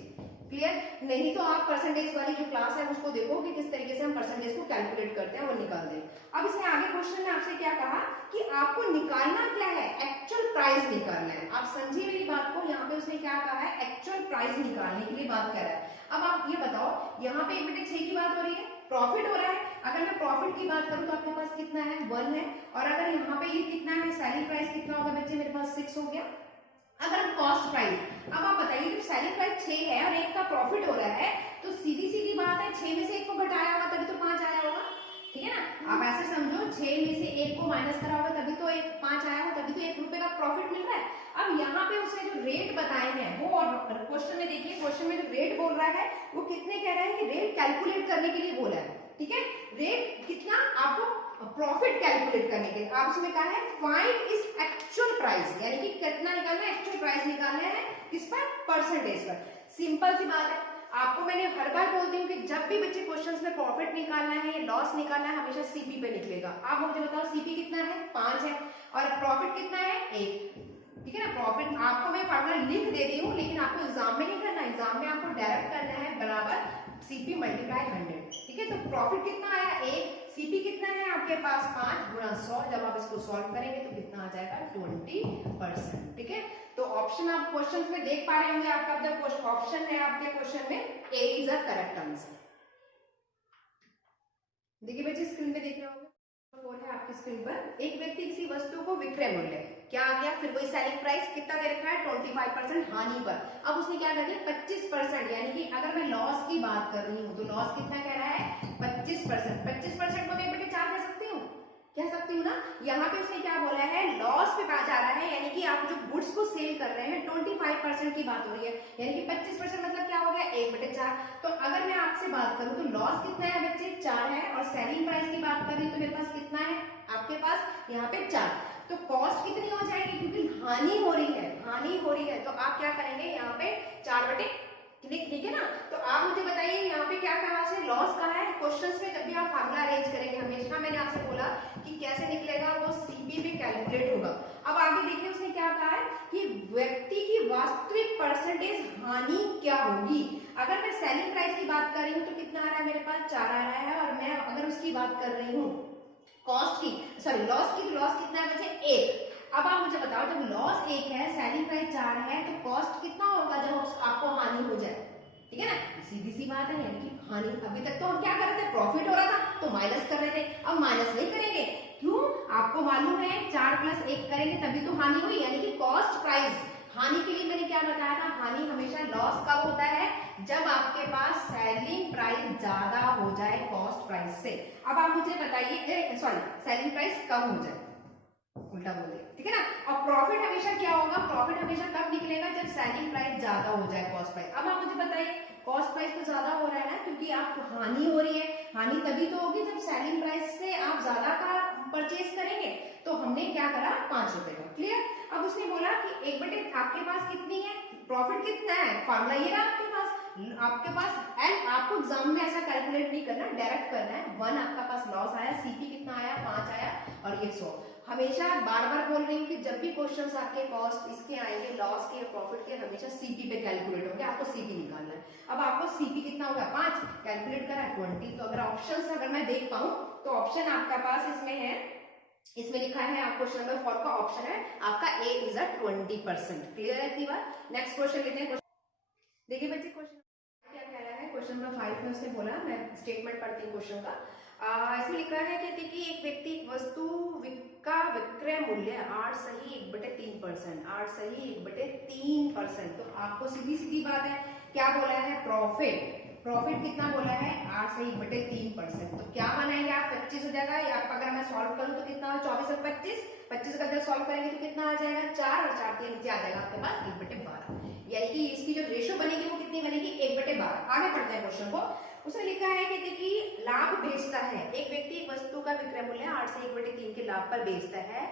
क्लियर, नहीं तो आप परसेंटेज वाली जो क्लास है उसको देखो कि किस तरीके से हम परसेंटेज को कैलकुलेट करते हैं, वो निकाल दें। अब इसमें आगे क्वेश्चन में आपसे क्या कहा कि आपको निकालना क्या है, एक्चुअल प्राइस निकालना है। आप समझिए मेरी बात को, यहाँ पे उसने क्या कहा है, एक्चुअल प्राइस निकालने के लिए बात कर रहा है। अब आप ये बताओ, यहाँ पे 1/6 की बात हो रही है, प्रॉफिट हो रहा है। अगर मैं प्रॉफिट की बात करूं तो आपके पास कितना है, 1 है। और अगर यहाँ पे ये कितना है, सेलिंग प्राइस कितना होगा बच्चे, मेरे पास 6 हो गया। अगर हम कॉस्ट प्राइस, अब आप बताइए जब सेलिंग प्राइस 6 है और 1 का प्रॉफिट हो रहा है, तो सीधी सीधी बात है 6 में से 1 को घटाया होगा तभी तो 5 आया होगा, ठीक है ना। आप ऐसे समझो 6 में से 1 को माइनस करा होगा तभी तो 5 आया होगा, तभी तो 1 रुपए का प्रॉफिट मिल रहा है। अब यहाँ पे उसने जो रेट बताए हैं वो, और क्वेश्चन में देखिए, क्वेश्चन में जो रेट बोल रहा है वो कितने कह रहा है कि रेट कैलकुलेट करने के लिए बोला है, ठीक है। रेट कितना, आपको प्रॉफिट कैलकुलेट करने के लिए आप उसमें कहा है फाइंड इस एक्चुअल प्राइस, यानी कि कितना निकालना है, एक्चुअल प्राइस निकालना है किस पर, परसेंटेज पर। सिंपल सी बात है, आपको मैंने हर बार बोलती हूँ कि जब भी बच्चे क्वेश्चंस में प्रॉफिट निकालना है या लॉस निकालना है हमेशा सीपी पे निकलेगा। आप मुझे बताओ सीपी कितना है, 5 है, और प्रॉफिट कितना है, 1, ठीक है ना। प्रॉफिट आपको मैं फार्मूला लिख दे रही हूँ, लेकिन आपको एग्जाम में नहीं करना, एग्जाम में आपको डायरेक्ट करना है बराबर सीपी मल्टीप्लाई 100, ठीक है। तो प्रॉफिट कितना आया 1, सीपी कितना है आपके पास 5 गुणा 100, जब आप इसको सॉल्व करेंगे तो कितना आ जाएगा 20%, ठीक है। तो ऑप्शन आप क्वेश्चंस में देख पा रहे होंगे, आपका जब ऑप्शन है आपके क्वेश्चन में ए इज द करेक्ट आंसर। देखिए बच्चे स्क्रीन पे देख रहे होंगे, और है आपकी स्क्रीन पर, एक व्यक्ति किसी वस्तु को विक्रय मूल्य क्या आ गया, फिर वही सेलिंग प्राइस कितना दे रखा है 25% हानि पर। अब उसने क्या कर दिया 25%, यानी कि अगर मैं लॉस की बात कर रही हूँ तो लॉस कितना कह रहा है 25%। 25% को मैं 1/4 कह सकती हूँ, कह सकती हूँ ना। यहाँ पे उसने क्या बोला है, लॉस पे बात जा रहा है, यानी कि आप जो गुड्स को सेल कर रहे हैं 25% की बात हो रही है, यानी कि 25% मतलब क्या हो गया 1/4। तो अगर मैं आपसे बात करूं तो लॉस कितना है बच्चे 4 है, और सेलिंग प्राइस की बात कर रही हूं तो मेरे पास कितना है आपके पास यहाँ पे 4, तो कॉस्ट कितनी हो जाएगी, क्योंकि हानि हो रही है, हानि हो रही है, तो आप क्या करेंगे यहाँ पे 4/, ठीक है ना। तो आप मुझे बताइए यहाँ पे क्या कहा उसने, लॉस कहा है। क्वेश्चंस में जब भी आप फार्मूला अरेंज करेंगे हमेशा मैंने आपसे बोला कि कैसे निकलेगा, वो सीपी पे कैलकुलेट होगा। अब आगे देखिए उसने क्या कहा है कि व्यक्ति की वास्तविक परसेंटेज हानि क्या होगी। अगर मैं सेलिंग प्राइस की बात कर रही हूँ तो कितना आ रहा है मेरे पास 4 आ रहा है, और मैं अगर उसकी बात कर रही हूँ कॉस्ट की, सॉरी लॉस की, तो लॉस कितना है बच्चे 1। अब आप मुझे बताओ जब लॉस 1 है, सेलिंग प्राइस 4 है, तो कॉस्ट कितना होगा जब आपको हानि हो जाए, ठीक है ना। सीधी सी बात है, यानी कि हानि, अभी तक तो हम क्या कर रहे थे, प्रॉफिट हो रहा था तो माइनस कर रहे थे, अब माइनस नहीं करेंगे, क्यों, आपको मालूम है 4 + 1 करेंगे तभी तो हानि हुई, यानी कि कॉस्ट प्राइस। हानि के लिए मैंने क्या बताया था, हानि हमेशा लॉस कब होता है, जब आपके पास सेलिंग प्राइस ज्यादा हो जाए कॉस्ट प्राइस से। अब आप मुझे बताइए, सॉरी सेलिंग प्राइस कम हो जाए, उल्टा बोल दिया, ठीक है ना। और प्रॉफिट हमेशा क्या होगा, प्रॉफिट हमेशा कब निकलेगा, जब सेलिंग प्राइस ज्यादा हो जाए कॉस्ट प्राइस। अब आप मुझे बताइए कॉस्ट प्राइस तो ज्यादा हो रहा है ना, क्योंकि आपको हानि हो रही है, हानि तभी तो होगी जब सेलिंग प्राइस से आप ज्यादा का परचेज करेंगे। तो हमने क्या करा 5 रुपए का, क्लियर। अब उसने बोला कि 1/, आपके पास कितनी है, प्रॉफिट कितना है, फार्मूला ये रहा आपके पास एल, आपको एग्जाम में ऐसा कैलकुलेट नहीं करना, डायरेक्ट करना है। 1 आपका पास लॉस आया, सीपी कितना आया 5 आया, और ये 100। हमेशा बार बार बोल रही हूँ कि जब भी क्वेश्चंस आपके कॉस्ट इसके आएंगे, लॉस के या प्रॉफिट के, हमेशा सीपी पे कैलकुलेट होंगे, आपको सीपी निकालना है। अब आपको सीपी कितना होगा 5, कैलकुलेट करा 20। तो अगर ऑप्शन अगर मैं देख पाऊं तो ऑप्शन आपका पास इसमें है, इसमें लिखा है आप क्वेश्चन नंबर 4 का ऑप्शन है आपका ए इज 20%। क्लियर है इतनी बात। नेक्स्ट क्वेश्चन लेते हैं। देखिए बच्चे क्वेश्चन क्या कह रहा है, क्वेश्चन नंबर 5 में उसने बोला, मैं स्टेटमेंट पढ़ती हूँ क्वेश्चन का। इसमें लिखा है कि देखिए एक व्यक्ति वस्तु का विक्रय मूल्य 8 सही 1/3%, 8 सही 1/3%। तो आपको सीधी सीधी बात है क्या बोला है, प्रॉफिट, प्रॉफिट कितना बोला है 8 सही 1/3%। तो क्या बनाएंगे आप, 25 हो जाएगा, या अगर मैं सॉल्व करूं तो कितना, 24 और 25, 25 का जब सॉल्व करेंगे तो कितना आ जाएगा 4, और 4 के नीचे आ जाएगा आपके पास 1/12, यानी कि इसकी जो रेशो बनेगी वो कितनी बनेगी 1/12। आगे पढ़ते हैं क्वेश्चन को। उसने लिखा है कि देखिए लाभ बेचता है, एक व्यक्ति एक वस्तु का विक्रय मूल्य 8 से 1/3 के लाभ पर बेचता है।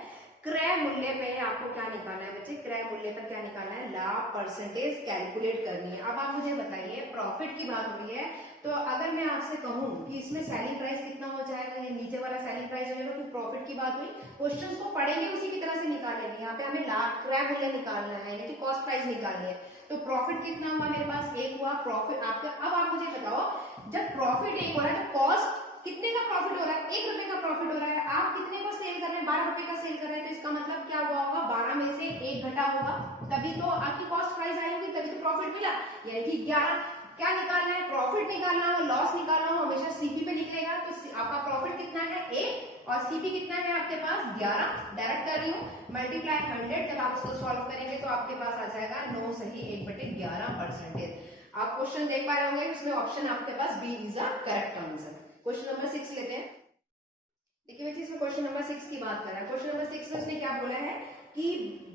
क्रय मूल्य पे आपको क्या निकालना है बच्चे, क्रय मूल्य पर क्या निकालना है, लाभ परसेंटेज कैलकुलेट करनी है। अब आप मुझे बताइए, प्रॉफिट की बात हो रही है, तो अगर मैं आपसे कहूं कि इसमें सेलिंग प्राइस कितना हो जाएगा, ये नीचे वाला सेलिंग प्राइस हो जाएगा, तो प्रॉफिट की बात हुई, क्वेश्चन को पढ़ेंगे उसी की तरह से निकालेंगे। यहाँ पे हमें लाभ क्रय मूल्य निकालना है, यानी कि कॉस्ट प्राइस निकालनी है। तो प्रॉफिट कितना हुआ मेरे पास, 1 हुआ प्रॉफिट आपका। अब आप मुझे बताओ, जब प्रॉफिट 1 हो रहा है तो कॉस्ट कितने का प्रॉफिट हो रहा है, 1 रुपए का प्रॉफिट हो रहा है। आप कितने को सेल कर रहे हैं, 12 रुपए का सेल कर रहे हैं, तो इसका मतलब क्या हुआ होगा, 12 में से 1 घटा होगा, तभी तो आपकी कॉस्ट प्राइस आई होगी, तभी तो प्रॉफिट मिला। यानी कि 11 क्या निकालना है, प्रॉफिट निकालना हो, लॉस निकालना हो, हमेशा सीपी पे निकलेगा। तो आपका प्रॉफिट कितना है 1 और सीपी कितना है आपके पास 11, डायरेक्ट कर रही हूँ, मल्टीप्लाई 100। जब आप इसको सॉल्व करेंगे तो आपके पास आ जाएगा 9 सही 1/11%। आप क्वेश्चन देख पा रहे होंगे, उसमें ऑप्शन आपके पास B is the correct answer. Question number 6 लेते हैं। देखिए बच्चे, इसमें क्वेश्चन नंबर 6 की बात कर रहा है। क्वेश्चन नंबर 6 में उसने क्या बोला है कि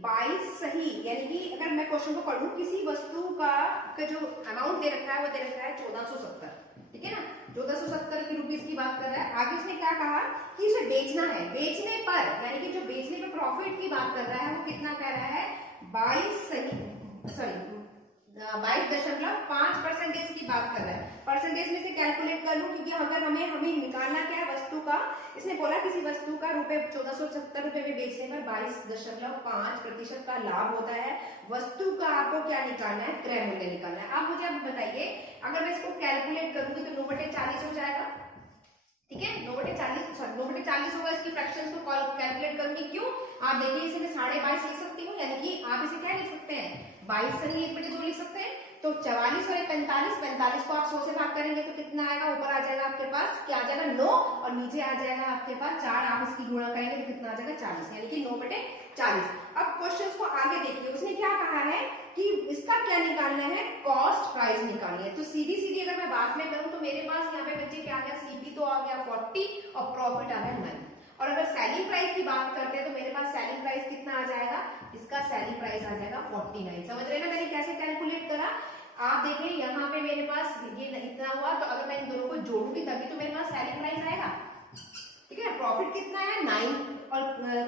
22 सही, यानी कि अगर मैं क्वेश्चन को पढ़ूं, किसी वस्तु का जो अमाउंट दे रखा है वो दे रखा है 1470, ठीक है ना, 1470 की रुपीस की बात कर रहा है। आगे उसने क्या कहा कि इसे बेचना है, बेचने पर यानी कि जो बेचने पर प्रॉफिट की बात कर रहा है वो कितना कह रहा है 22 सही, सॉरी 22.5% की बात कर रहा है। परसेंटेज में से कैलकुलेट कर लूं, क्योंकि अगर हमें निकालना क्या है वस्तु का, इसने बोला किसी वस्तु का 1470 रुपए में बेचने पर 22.5% का लाभ होता है। वस्तु का आपको क्या निकालना है, क्रय मूल्य निकालना है। आप मुझे अब बताइए, अगर मैं इसको कैलकुलेट करूंगी तो 9/40 हो जाएगा, ठीक है, 9/40 होगा। इसकी फ्रैक्शंस को कैलकुलेट करूंगी, क्यों, आप देखिए इसे मैं 22.5 लिख सकती हूँ, यानी कि आप इसे क्या लिख सकते हैं 22 सही 1/2 लिख सकते हैं। तो 44 और 45 को आप 100 से भाग करेंगे तो कितना आएगा, ऊपर आ जाएगा आपके पास क्या आ जाएगा 9 और नीचे आ जाएगा आपके पास 4। आप इसकी गुणा करेंगे तो कितना आ जाएगा 40, यानी कि 9/40। अब क्वेश्चन को आगे देखिए, उसने क्या कहा है कि इसका क्या निकालना है, कॉस्ट प्राइस निकालनी है। तो सीधी सीधी अगर मैं बात में करूं तो मेरे पास यहाँ पे बच्चे क्या आ गया, सीपी तो आ गया 40 और प्रॉफिट आ गया 9। और अगर सेलिंग प्राइस की बात करते हैं तो मेरे पास सेलिंग प्राइस कितना आ जाएगा, इसका सेलिंग प्राइस आ जाएगा 49। समझ रहे हैं ना मैंने कैसे कैलकुलेट करा। आप देखिए यहाँ पे मेरे पास ये इतना हुआ, तो अगर मैं इन दोनों को जोड़ूंगी तभी तो मेरे पास सेलिंग प्राइस आएगा, ठीक है। प्रॉफिट कितना है 9 और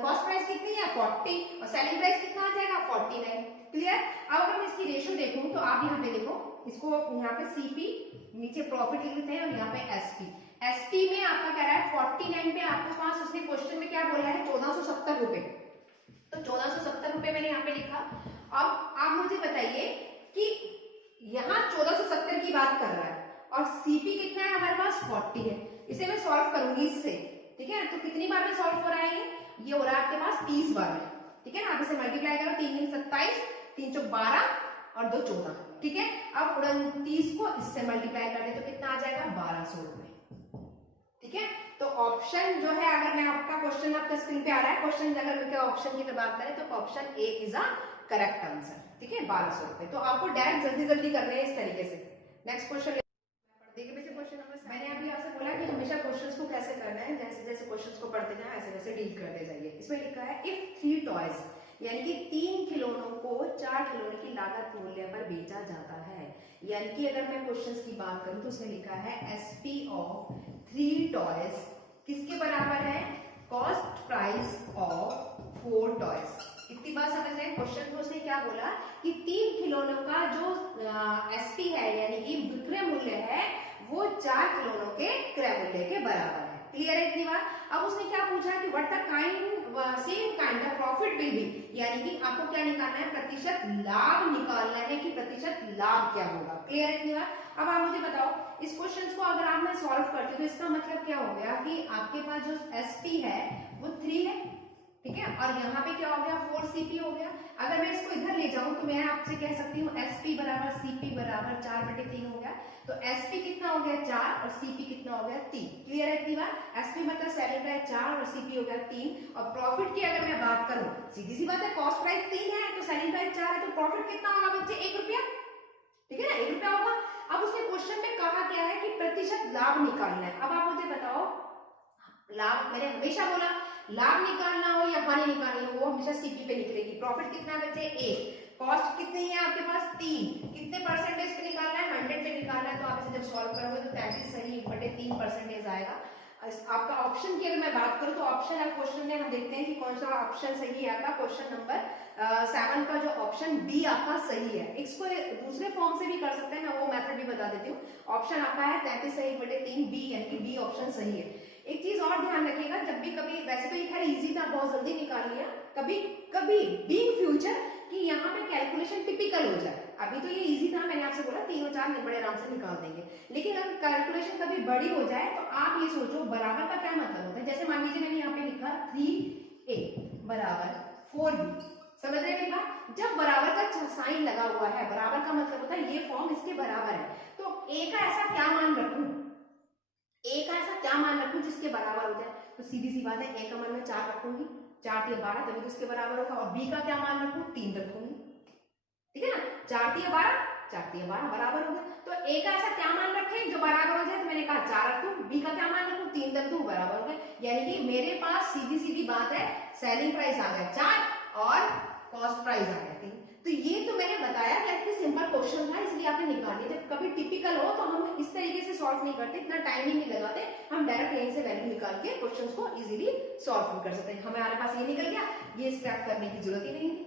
कॉस्ट प्राइस कितनी है 40 और सेलिंग प्राइस कितना आ जाएगा 49। क्लियर। अब अगर मैं इसकी रेशियो देखूं तो आप यहाँ पे देखो, इसको यहाँ पे सीपी नीचे प्रॉफिट लिख लेते हैं और यहाँ पे एसपी। एसपी में आपका कह रहा है 49 पे आपके पास उसने क्वेश्चन में क्या बोला है 1470 रुपए, तो 1470 रुपए मैंने यहाँ पे लिखा। अब आप मुझे बताइए कि यहाँ 1470 की बात कर रहा है और सीपी कितना है हमारे पास 40 है। इसे मैं सॉल्व करूंगी इससे, ठीक है। तो कितनी बार में सॉल्व हो रहा है ये हो रहा है आपके पास 30 बार में, ठीक है ना। आप इसे मल्टीप्लाई करो, 3 3 27, 3 4 12 और 2 14, ठीक है। अब 29 को इससे मल्टीप्लाई कर दे तो कितना आ जाएगा 1200 रुपए, ठीक है। तो ऑप्शन जो है, अगर मैं आपका क्वेश्चन आपका स्क्रीन पे आ रहा है, क्वेश्चन अगर मैं ऑप्शन की बात करें तो option A is a correct answer, ठीक है। 1200 रुपए। तो आपको डायरेक्ट जल्दी जल्दी करने हैं इस तरीके से। नेक्स्ट क्वेश्चन देखिए बच्चे, क्वेश्चन नंबर, मैंने अभी आपसे बोला कि हमेशा क्वेश्चंस को कैसे करना है, जैसे जैसे क्वेश्चंस को पढ़ते जाए ऐसे वैसे डील करते जाइए। इसमें लिखा है इफ 3 टॉयज, यानी कि 3 खिलौनों को 4 खिलौने की लागत मूल्य पर बेचा जाता है, यानी कि अगर मैं क्वेश्चंस की बात करूं तो उसमें लिखा है एसपी ऑफ 3 टॉयज किसके बराबर है, कॉस्ट प्राइस ऑफ 4 टॉयज। इतनी बात समझ रहे हैं। क्वेश्चन में उसने क्या बोला कि 3 खिलौनों का जो एसपी है यानी कि विक्रय मूल्य है वो 4 खिलौनों के क्रय मूल्य के बराबर है। क्लियर है इतनी बात। अब उसने क्या पूछा कि what the kind same kind of profit will be, यानी कि आपको क्या निकालना है, प्रतिशत लाभ निकालना है कि प्रतिशत लाभ क्या होगा। क्लियर है इतनी बात। अब आप मुझे बताओ, इस क्वेश्चन को अगर आप मैं सॉल्व करती हूँ तो इसका मतलब क्या हो गया कि आपके पास जो एसपी है वो 3 है, ठीक है, और यहाँ पे क्या हो गया 4 सीपी हो गया। अगर मैं इसको इधर ले जाऊं तो मैं आपसे कह सकती हूँ एसपी बराबर सीपी बराबर 4/3 हो गया। तो एसपी कितना हो गया 4 और सीपी कितना हो गया 3। क्लियर है इतनी बात। एसपी मतलब सेलिंग प्राइस 4 और सीपी हो गया 3। और प्रॉफिट की अगर मैं बात करूं, सीधी सी बात है, कॉस्ट प्राइस 3 है तो सेलिंग प्राइस 4 है, तो प्रॉफिट कितना होगा बच्चे 1 रुपया, ठीक है ना, 1 रुपया होगा। अब उसने क्वेश्चन में कहा क्या है कि प्रतिशत लाभ निकालना है। अब आप मुझे बताओ, लाभ मैंने हमेशा बोला लाभ निकालना हो या हानि निकालनी हो वो हमेशा सीपी पे निकलेगी। प्रॉफिट कितना बचे 1, कॉस्ट कितनी है आपके पास 3, कितने परसेंटेज पे निकालना है 100 पे निकालना है, तो आप इसे जब सॉल्व करोगे तो 33 सही 1/3% आएगा। आपका ऑप्शन की अगर मैं बात करूं तो ऑप्शन है क्वेश्चन में हम देखते हैं कि कौन सा ऑप्शन सही है आपका। क्वेश्चन नंबर 7 का जो ऑप्शन बी आपका सही है। इसको दूसरे फॉर्म से भी कर सकते हैं, मैं वो मेथड भी बता देती हूँ। ऑप्शन आपका है 33 सही 1/3 बी, यानी कि बी ऑप्शन सही है। एक चीज और ध्यान रखिएगा, जब भी कभी, वैसे तो ये खैर इजी था, बहुत जल्दी निकाल लिया, कभी कभी बीइंग फ्यूचर कि यहाँ पे कैलकुलेशन टिपिकल हो जाए। अभी तो ये इजी था, मैंने आपसे बोला 3 और 4 बड़े आराम से निकाल देंगे, लेकिन अगर कैलकुलेशन कभी बड़ी हो जाए तो आप ये सोचो बराबर का क्या मतलब होता है। जैसे मान लीजिए मैंने यहाँ पे लिखा 3a बराबर 4b, समझ रहे हैं मेरी बात। जब बराबर का साइन लगा हुआ है, बराबर का मतलब होता है ये फॉर्म इसके बराबर है, तो a का ऐसा क्या मान रखूं, a का ऐसा क्या मान रखूं जिसके बराबर हो जाए। तो सीधी सी बात है, a का मान मैं 4 रखूंगी, 4 या 12 तभी तो इसके बराबर होगा, और b का क्या मान रखूं 3 रखूंगी, ठीक है ना। 4 या 12, 4 या 12 बराबर हो गया। तो a का ऐसा क्या मान रखे जो बराबर हो जाए, तो मैंने कहा 4 रख दूं, b का क्या मान रखूं 3 रख दूं, बराबर हो गया। यानी कि मेरे पास सीधी सीधी बात है, सेलिंग प्राइस आ गया 4 और कॉस्ट प्राइस आ गया 3। तो ये तो मैंने बताया कि सिंपल क्वेश्चन था, इसलिए आपने निकाल लिया। जब कभी टिपिकल हो तो हम इस तरीके से सॉल्व नहीं करते, इतना टाइम ही नहीं लगाते, हम डायरेक्ट यहीं से वैल्यू निकाल के क्वेश्चंस को इजीली सॉल्व कर सकते हैं। हमारे पास ये निकल गया, ये स्क्रैप करने की जरूरत ही नहीं थी,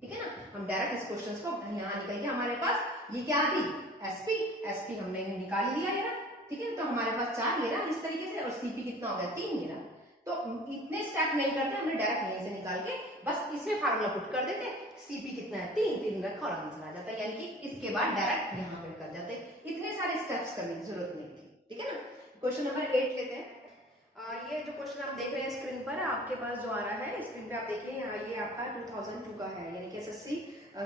ठीक है ना। हम डायरेक्ट इस क्वेश्चन को यहाँ निकल गया, हमारे पास ये क्या थी एसपी हमने निकाल लिया है ना, ठीक है। तो हमारे पास 4 लेना इस तरीके से, और सीपी कितना हो गया 3 लेना। तो इतने स्टेप नहीं करते, हमने डायरेक्ट यहीं से निकाल के बस इसमें फार्मूला पुट कर देते, सीपी कितना है 3 रखा और आंसर आ जाता है, यानी कि इसके बाद डायरेक्ट यहाँ पे कर जाते हैं। इतने सारे स्टेप्स करने की जरूरत नहीं थी, ठीक है ना। क्वेश्चन नंबर 8 लेते हैं। ये जो क्वेश्चन आप देख रहे हैं स्क्रीन पर, आपके पास जो आ रहा है स्क्रीन पे आप देखिए, ये आपका 2002 का है, यानी कि एसएससी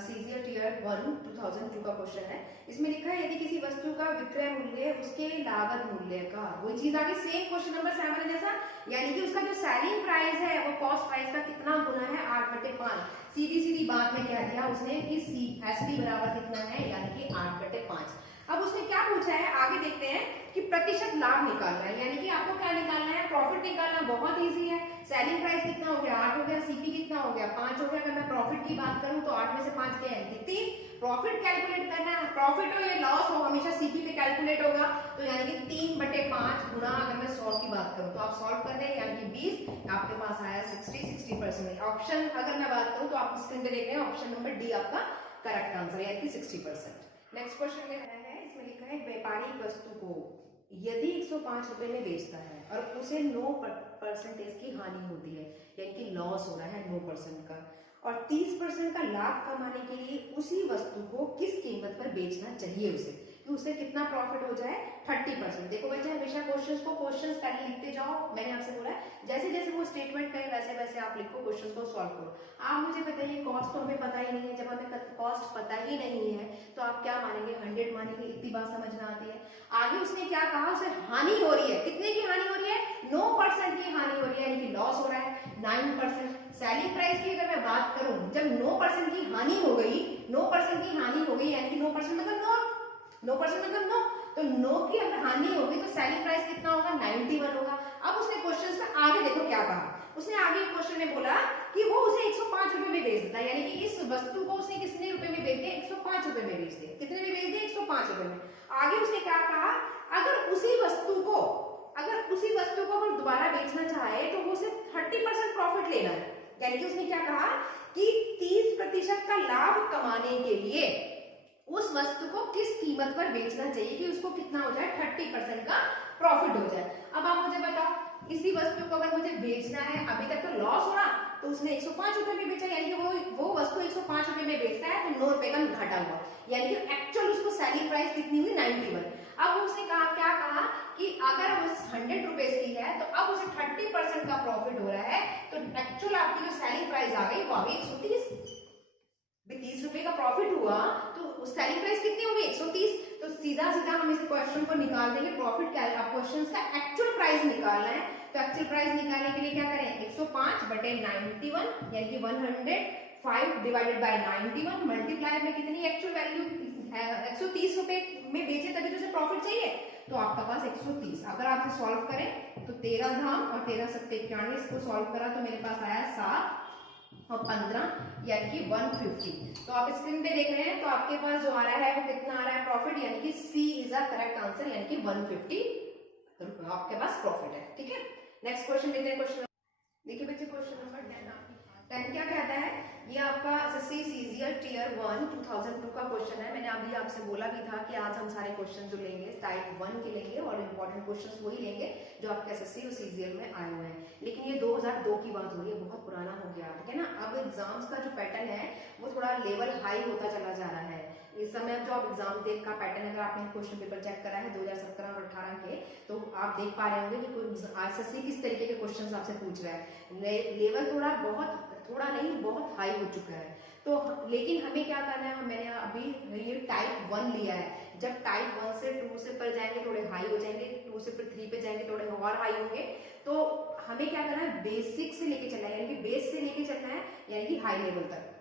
सीजीएल टियर 1 2002 का क्वेश्चन है। इसमें लिखा है यदि किसी वस्तु का विक्रय मूल्य उसके लागत मूल्य का, वही चीज आगे सेम क्वेश्चन नंबर 7 है जैसा, यानी कि उसका जो सेलिंग प्राइस है वो कॉस्ट प्राइस का कितना गुना है 8/5। सीधी सीधी बात है, क्या दिया उसने कि एसपी बराबर कितना है, यानी कि 8/5। अब उसने क्या पूछा है, आगे देखते हैं कि प्रतिशत लाभ निकालना है, यानी कि आपको क्या निकालना है, प्रॉफिट निकालना। बहुत इजी है, सेलिंग प्राइस कितना हो गया 8 हो गया, सीपी कितना हो गया 5 हो गया। अगर मैं प्रॉफिट की बात करूं तो 8 में से 5 क्या है 3। प्रॉफिट कैलकुलेट करना है, प्रॉफिट हो या लॉस हो हमेशा सीपी पे कैलकुलेट होगा, तो यानी कि 3/5 गुना। अगर मैं 100 की बात करूं तो आप सॉल्व कर रहे हैं, यानी कि 20, आपके पास आया 60%। ऑप्शन अगर मैं बात करूं तो आप स्क्रीन पे देख रहे हैं, ऑप्शन नंबर डी आपका करेक्ट आंसर है, यानी कि 60%। नेक्स्ट क्वेश्चन में है, इसमें लिखा है व्यापारी वस्तु को यदि 105 रुपए में बेचता है और उसे 9% की हानि होती है, यानी कि लॉस हो रहा है 9% का, और 30% का लाभ कमाने के लिए उसी वस्तु को किस कीमत पर बेचना चाहिए उसे, कि उसे कितना प्रॉफिट हो जाए 30%। देखो बच्चे, हमेशा क्वेश्चंस पहले लिखते जाओ, मैंने आपसे बोला है जैसे जैसे वो स्टेटमेंट कहे वैसे वैसे आप लिखो, क्वेश्चंस को सॉल्व करो। आप मुझे बताइए, कॉस्ट तो हमें पता ही नहीं है, जब हमें कॉस्ट पता ही नहीं है तो आप क्या मानेंगे 100 मानेंगे, इतनी बात समझ में आती है। आगे उसने क्या कहा, उसे हानि हो रही है, कितने की हानि हो रही है 9% की हानि हो रही है, यानी कि लॉस हो रहा है 9%। सेलिंग प्राइस की अगर मैं बात करूं, जब 9% की हानि हो गई, 9% की हानि हो गई, यानी कि 9% मतलब 9% मतलब 9, तो 9 की अगर हानि होगी तो सेलिंग प्राइस कितना होगा 91 होगा। अब उसने क्वेश्चन में आगे देखो क्या कहा, उसने आगे क्वेश्चन में बोला कि वो उसे 105 रुपए में बेच देता है, यानी कि इस वस्तु को उसने कितने रुपए में बेच दिया 105 रुपए में बेच दिया, कितने में बेच दिया 105 रुपए में। आगे उसने क्या कहा, अगर उसी वस्तु को अगर दोबारा बेचना चाहे तो वो उसे 30% प्रॉफिट लेना है, यानी कि उसने क्या कहा कि 30% का लाभ कमाने के लिए उस वस्तु को किस कीमत पर बेचना चाहिए कि उसको कितना हो जाए 30% का प्रॉफिट हो जाए। अब आप मुझे बताओ, इसी वस्तु को अगर मुझे बेचना है, अभी तक तो लॉस हो रहा, तो उसने 105 रुपए में बेचा, यानी कि वो वस्तु 105 रुपए में बेचता है तो 9 रुपए का घाटा हुआ, यानी कि एक्चुअल उसको सेलिंग प्राइस कितनी हुई 91। अब उसने कहा क्या कहा कि अगर वो 100 रुपए की है तो अब उसे 30% का प्रॉफिट हो रहा है, तो एक्चुअल आपकी जो सेलिंग प्राइस आ गई वो आ गई 130। 30 रुपए का प्रॉफिट हुआ तो सेलिंग प्राइस कितनी होगी 130। तो सीधा सीधा हम इस क्वेश्चन को निकाल देंगे, प्रॉफिट क्या है, क्वेश्चन का एक्चुअल प्राइस निकालना है, तो एक्चुअल प्राइस निकालने के लिए क्या करें 105/91, यानी कि 105 डिवाइडेड बाय 91 मल्टीप्लाई में कितनी एक्चुअल वैल्यू 130 रुपए में बेचे तभी तो उसे प्रॉफिट चाहिए, तो आपका पास 130। अगर आप इसे सॉल्व करें तो 13 धाम और 13 सत्ते 91, इसको सॉल्व करा तो मेरे पास आया 7 और 15, यानी कि 150। तो आप स्क्रीन पे देख रहे हैं, तो आपके पास जो आ रहा है वो कितना आ रहा है प्रॉफिट, यानी कि सी इज अ करेक्ट आंसर, यानी कि 150 आपके पास प्रॉफिट है। ठीक है, नेक्स्ट क्वेश्चन लेते हैं। क्वेश्चन देखिए बच्चे, क्वेश्चन नंबर 10 क्या कहता है, ये आपका एसएससी सीजीएल टीयर 1 2002 का क्वेश्चन है। मैंने अभी आपसे बोला भी था कि आज हम सारे क्वेश्चन जो लेंगे टाइप 1 के लेंगे और इंपॉर्टेंट क्वेश्चंस वही लेंगे जो आपके एसएससी और सीजीएल में आए हुए हैं। लेकिन ये 2002 की बात हो रही है, बहुत पुराना हो गया, ठीक है ना। अब एग्जाम्स का जो पैटर्न है वो थोड़ा लेवल हाई होता चला जा रहा है। इस समय जो आप एग्जाम देख का पैटर्न, अगर आपने क्वेश्चन पेपर चेक करा है 2017 और 18 के, तो आप देख पा रहे होंगे कि एसएससी किस तरीके के क्वेश्चंस आपसे पूछ रहा है। लेवल थोड़ा नहीं बहुत हाई हो चुका है। तो लेकिन हमें क्या करना है, मैंने अभी ये टाइप 1 लिया है। जब टाइप 1 से 2 से पर जाएंगे थोड़े हाई हो जाएंगे, 2 से फिर 3 पे जाएंगे थोड़े और हाई होंगे। तो हमें क्या करना है, बेसिक से लेके चलना है, यानी कि बेस से लेके चलना है, यानी कि हाई लेवल तक।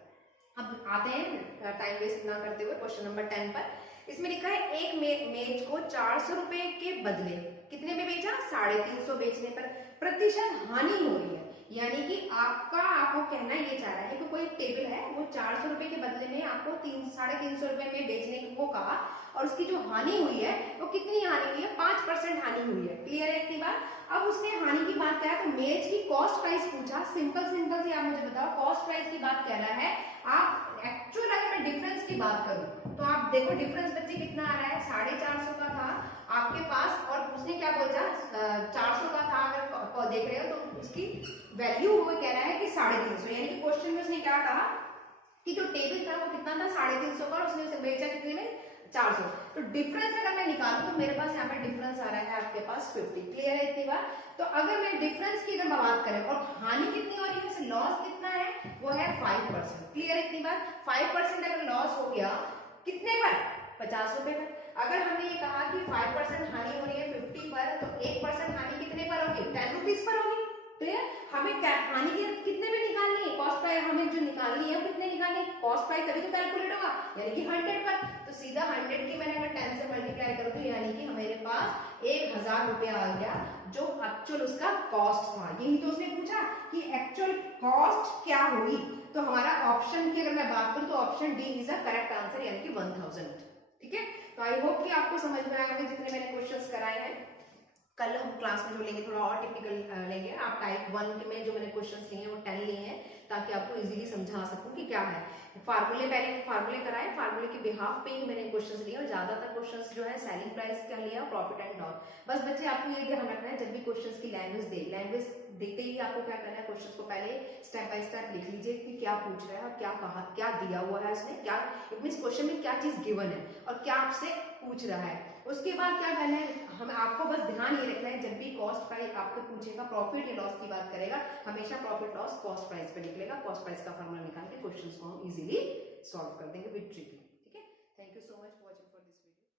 अब आते हैं टाइम वेस्ट ना करते हुए क्वेश्चन नंबर 10 पर। इसमें लिखा है एक मेज को 400 रुपए के बदले कितने में बेचा, 350 बेचने पर प्रतिशत हानि हो रही है। यानी कि आपको कहना ये चाह रहा है कि कोई टेबल है वो 400 रुपए के बदले में आपको 350 रुपए में बेचने को कहा, और उसकी जो हानि हुई है वो कितनी हानि हुई है, 5% हानि हुई है। क्लियर है इतनी बात। अब उसने हानि की बात किया तो मेज की कॉस्ट प्राइस पूछा। सिंपल सी आप मुझे बताओ, कॉस्ट प्राइस की बात कर रहा है। आप एक्चुअल अगर मैं डिफरेंस की बात करूं तो आप देखो डिफरेंस बच्चे कितना आ रहा है, 450 का था आपके पास, और उसने क्या बोला 400 का था। अगर देख रहे हो तो उसकी वैल्यू वो कह रहा है कि 350, यानी कि क्वेश्चन में उसने क्या कहा कि जो टेबल था वो कितना था 350 का, और उसने उसे बेचा कितने में, 400। तो डिफरेंस अगर मैं निकालूं तो मेरे पास यहाँ पे डिफरेंस आ रहा है आपके पास 50। क्लियर है इतनी बात। तो अगर मैं डिफरेंस की अगर बात करें और हानि कितनी हो रही है, लॉस कितना है, वो है 5%। क्लियर है इतनी बात। 5% अगर लॉस हो गया कितने पर, 50 रुपए पर। अगर हमने ये कहा कि 5% हानि हो रही है 50 पर, तो 1% हानि कितने पर होगी, 10 रुपीज पर होगी। क्लियर। हमें हानि की कितने में निकालनी है, कॉस्ट प्राइस हमें जो निकालनी है कितने निकालनी है, कॉस्ट प्राइस तभी तो कैलकुलेट होगा, यानी कि 100 पर। तो सीधा 100 की मैंने अगर 10 से मल्टीप्लाई कर दूं, यानी कि हमारे पास 1000 रुपया आ गया, जो एक्चुअल उसका कॉस्ट था। यही तो उसने पूछा कि एक्चुअल कॉस्ट क्या हुई। तो हमारा ऑप्शन की अगर मैं बात करूं तो option D is a correct answer, यानी कि 1000। ठीक है, तो आई होप कि आपको समझ में आएगा जितने मैंने क्वेश्चंस कराए हैं। कल हम क्लास में जो लेंगे थोड़ा और टिपिकल लेंगे। आप टाइप 1 में जो मैंने क्वेश्चंस लिए हैं वो 10 लिए हैं, ताकि आपको इजीली समझा सकूं कि क्या है। फार्मूले पहले फार्मूले कराए, फार्मूले के बिहाफ पे ही मैंने क्वेश्चंस लिए, और ज्यादातर क्वेश्चंस जो है सेलिंग प्राइस का लिया, प्रॉफिट एंड लॉस। बस बच्चे आपको ये ध्यान रखना है, जब भी क्वेश्चंस की लैंग्वेज देखते ही आपको क्या करना है, क्वेश्चंस को पहले स्टेप बाय स्टेप लिख लीजिए कि क्या पूछ रहा है और क्या कहा, क्या दिया हुआ है इसने, क्या इट मींस क्वेश्चन में क्या चीज गिवन है और क्या आपसे पूछ रहा है। उसके बाद क्या करना है, हम आपको बस ध्यान ये रखना है, जब भी कॉस्ट प्राइस आपको पूछेगा, प्रॉफिट या लॉस की बात करेगा, हमेशा प्रॉफिट लॉस कॉस्ट प्राइस पे निकलेगा। कॉस्ट प्राइस का फॉर्मूला निकाल के क्वेश्चंस को हम इजीली सॉल्व कर देंगे विद ट्रिक।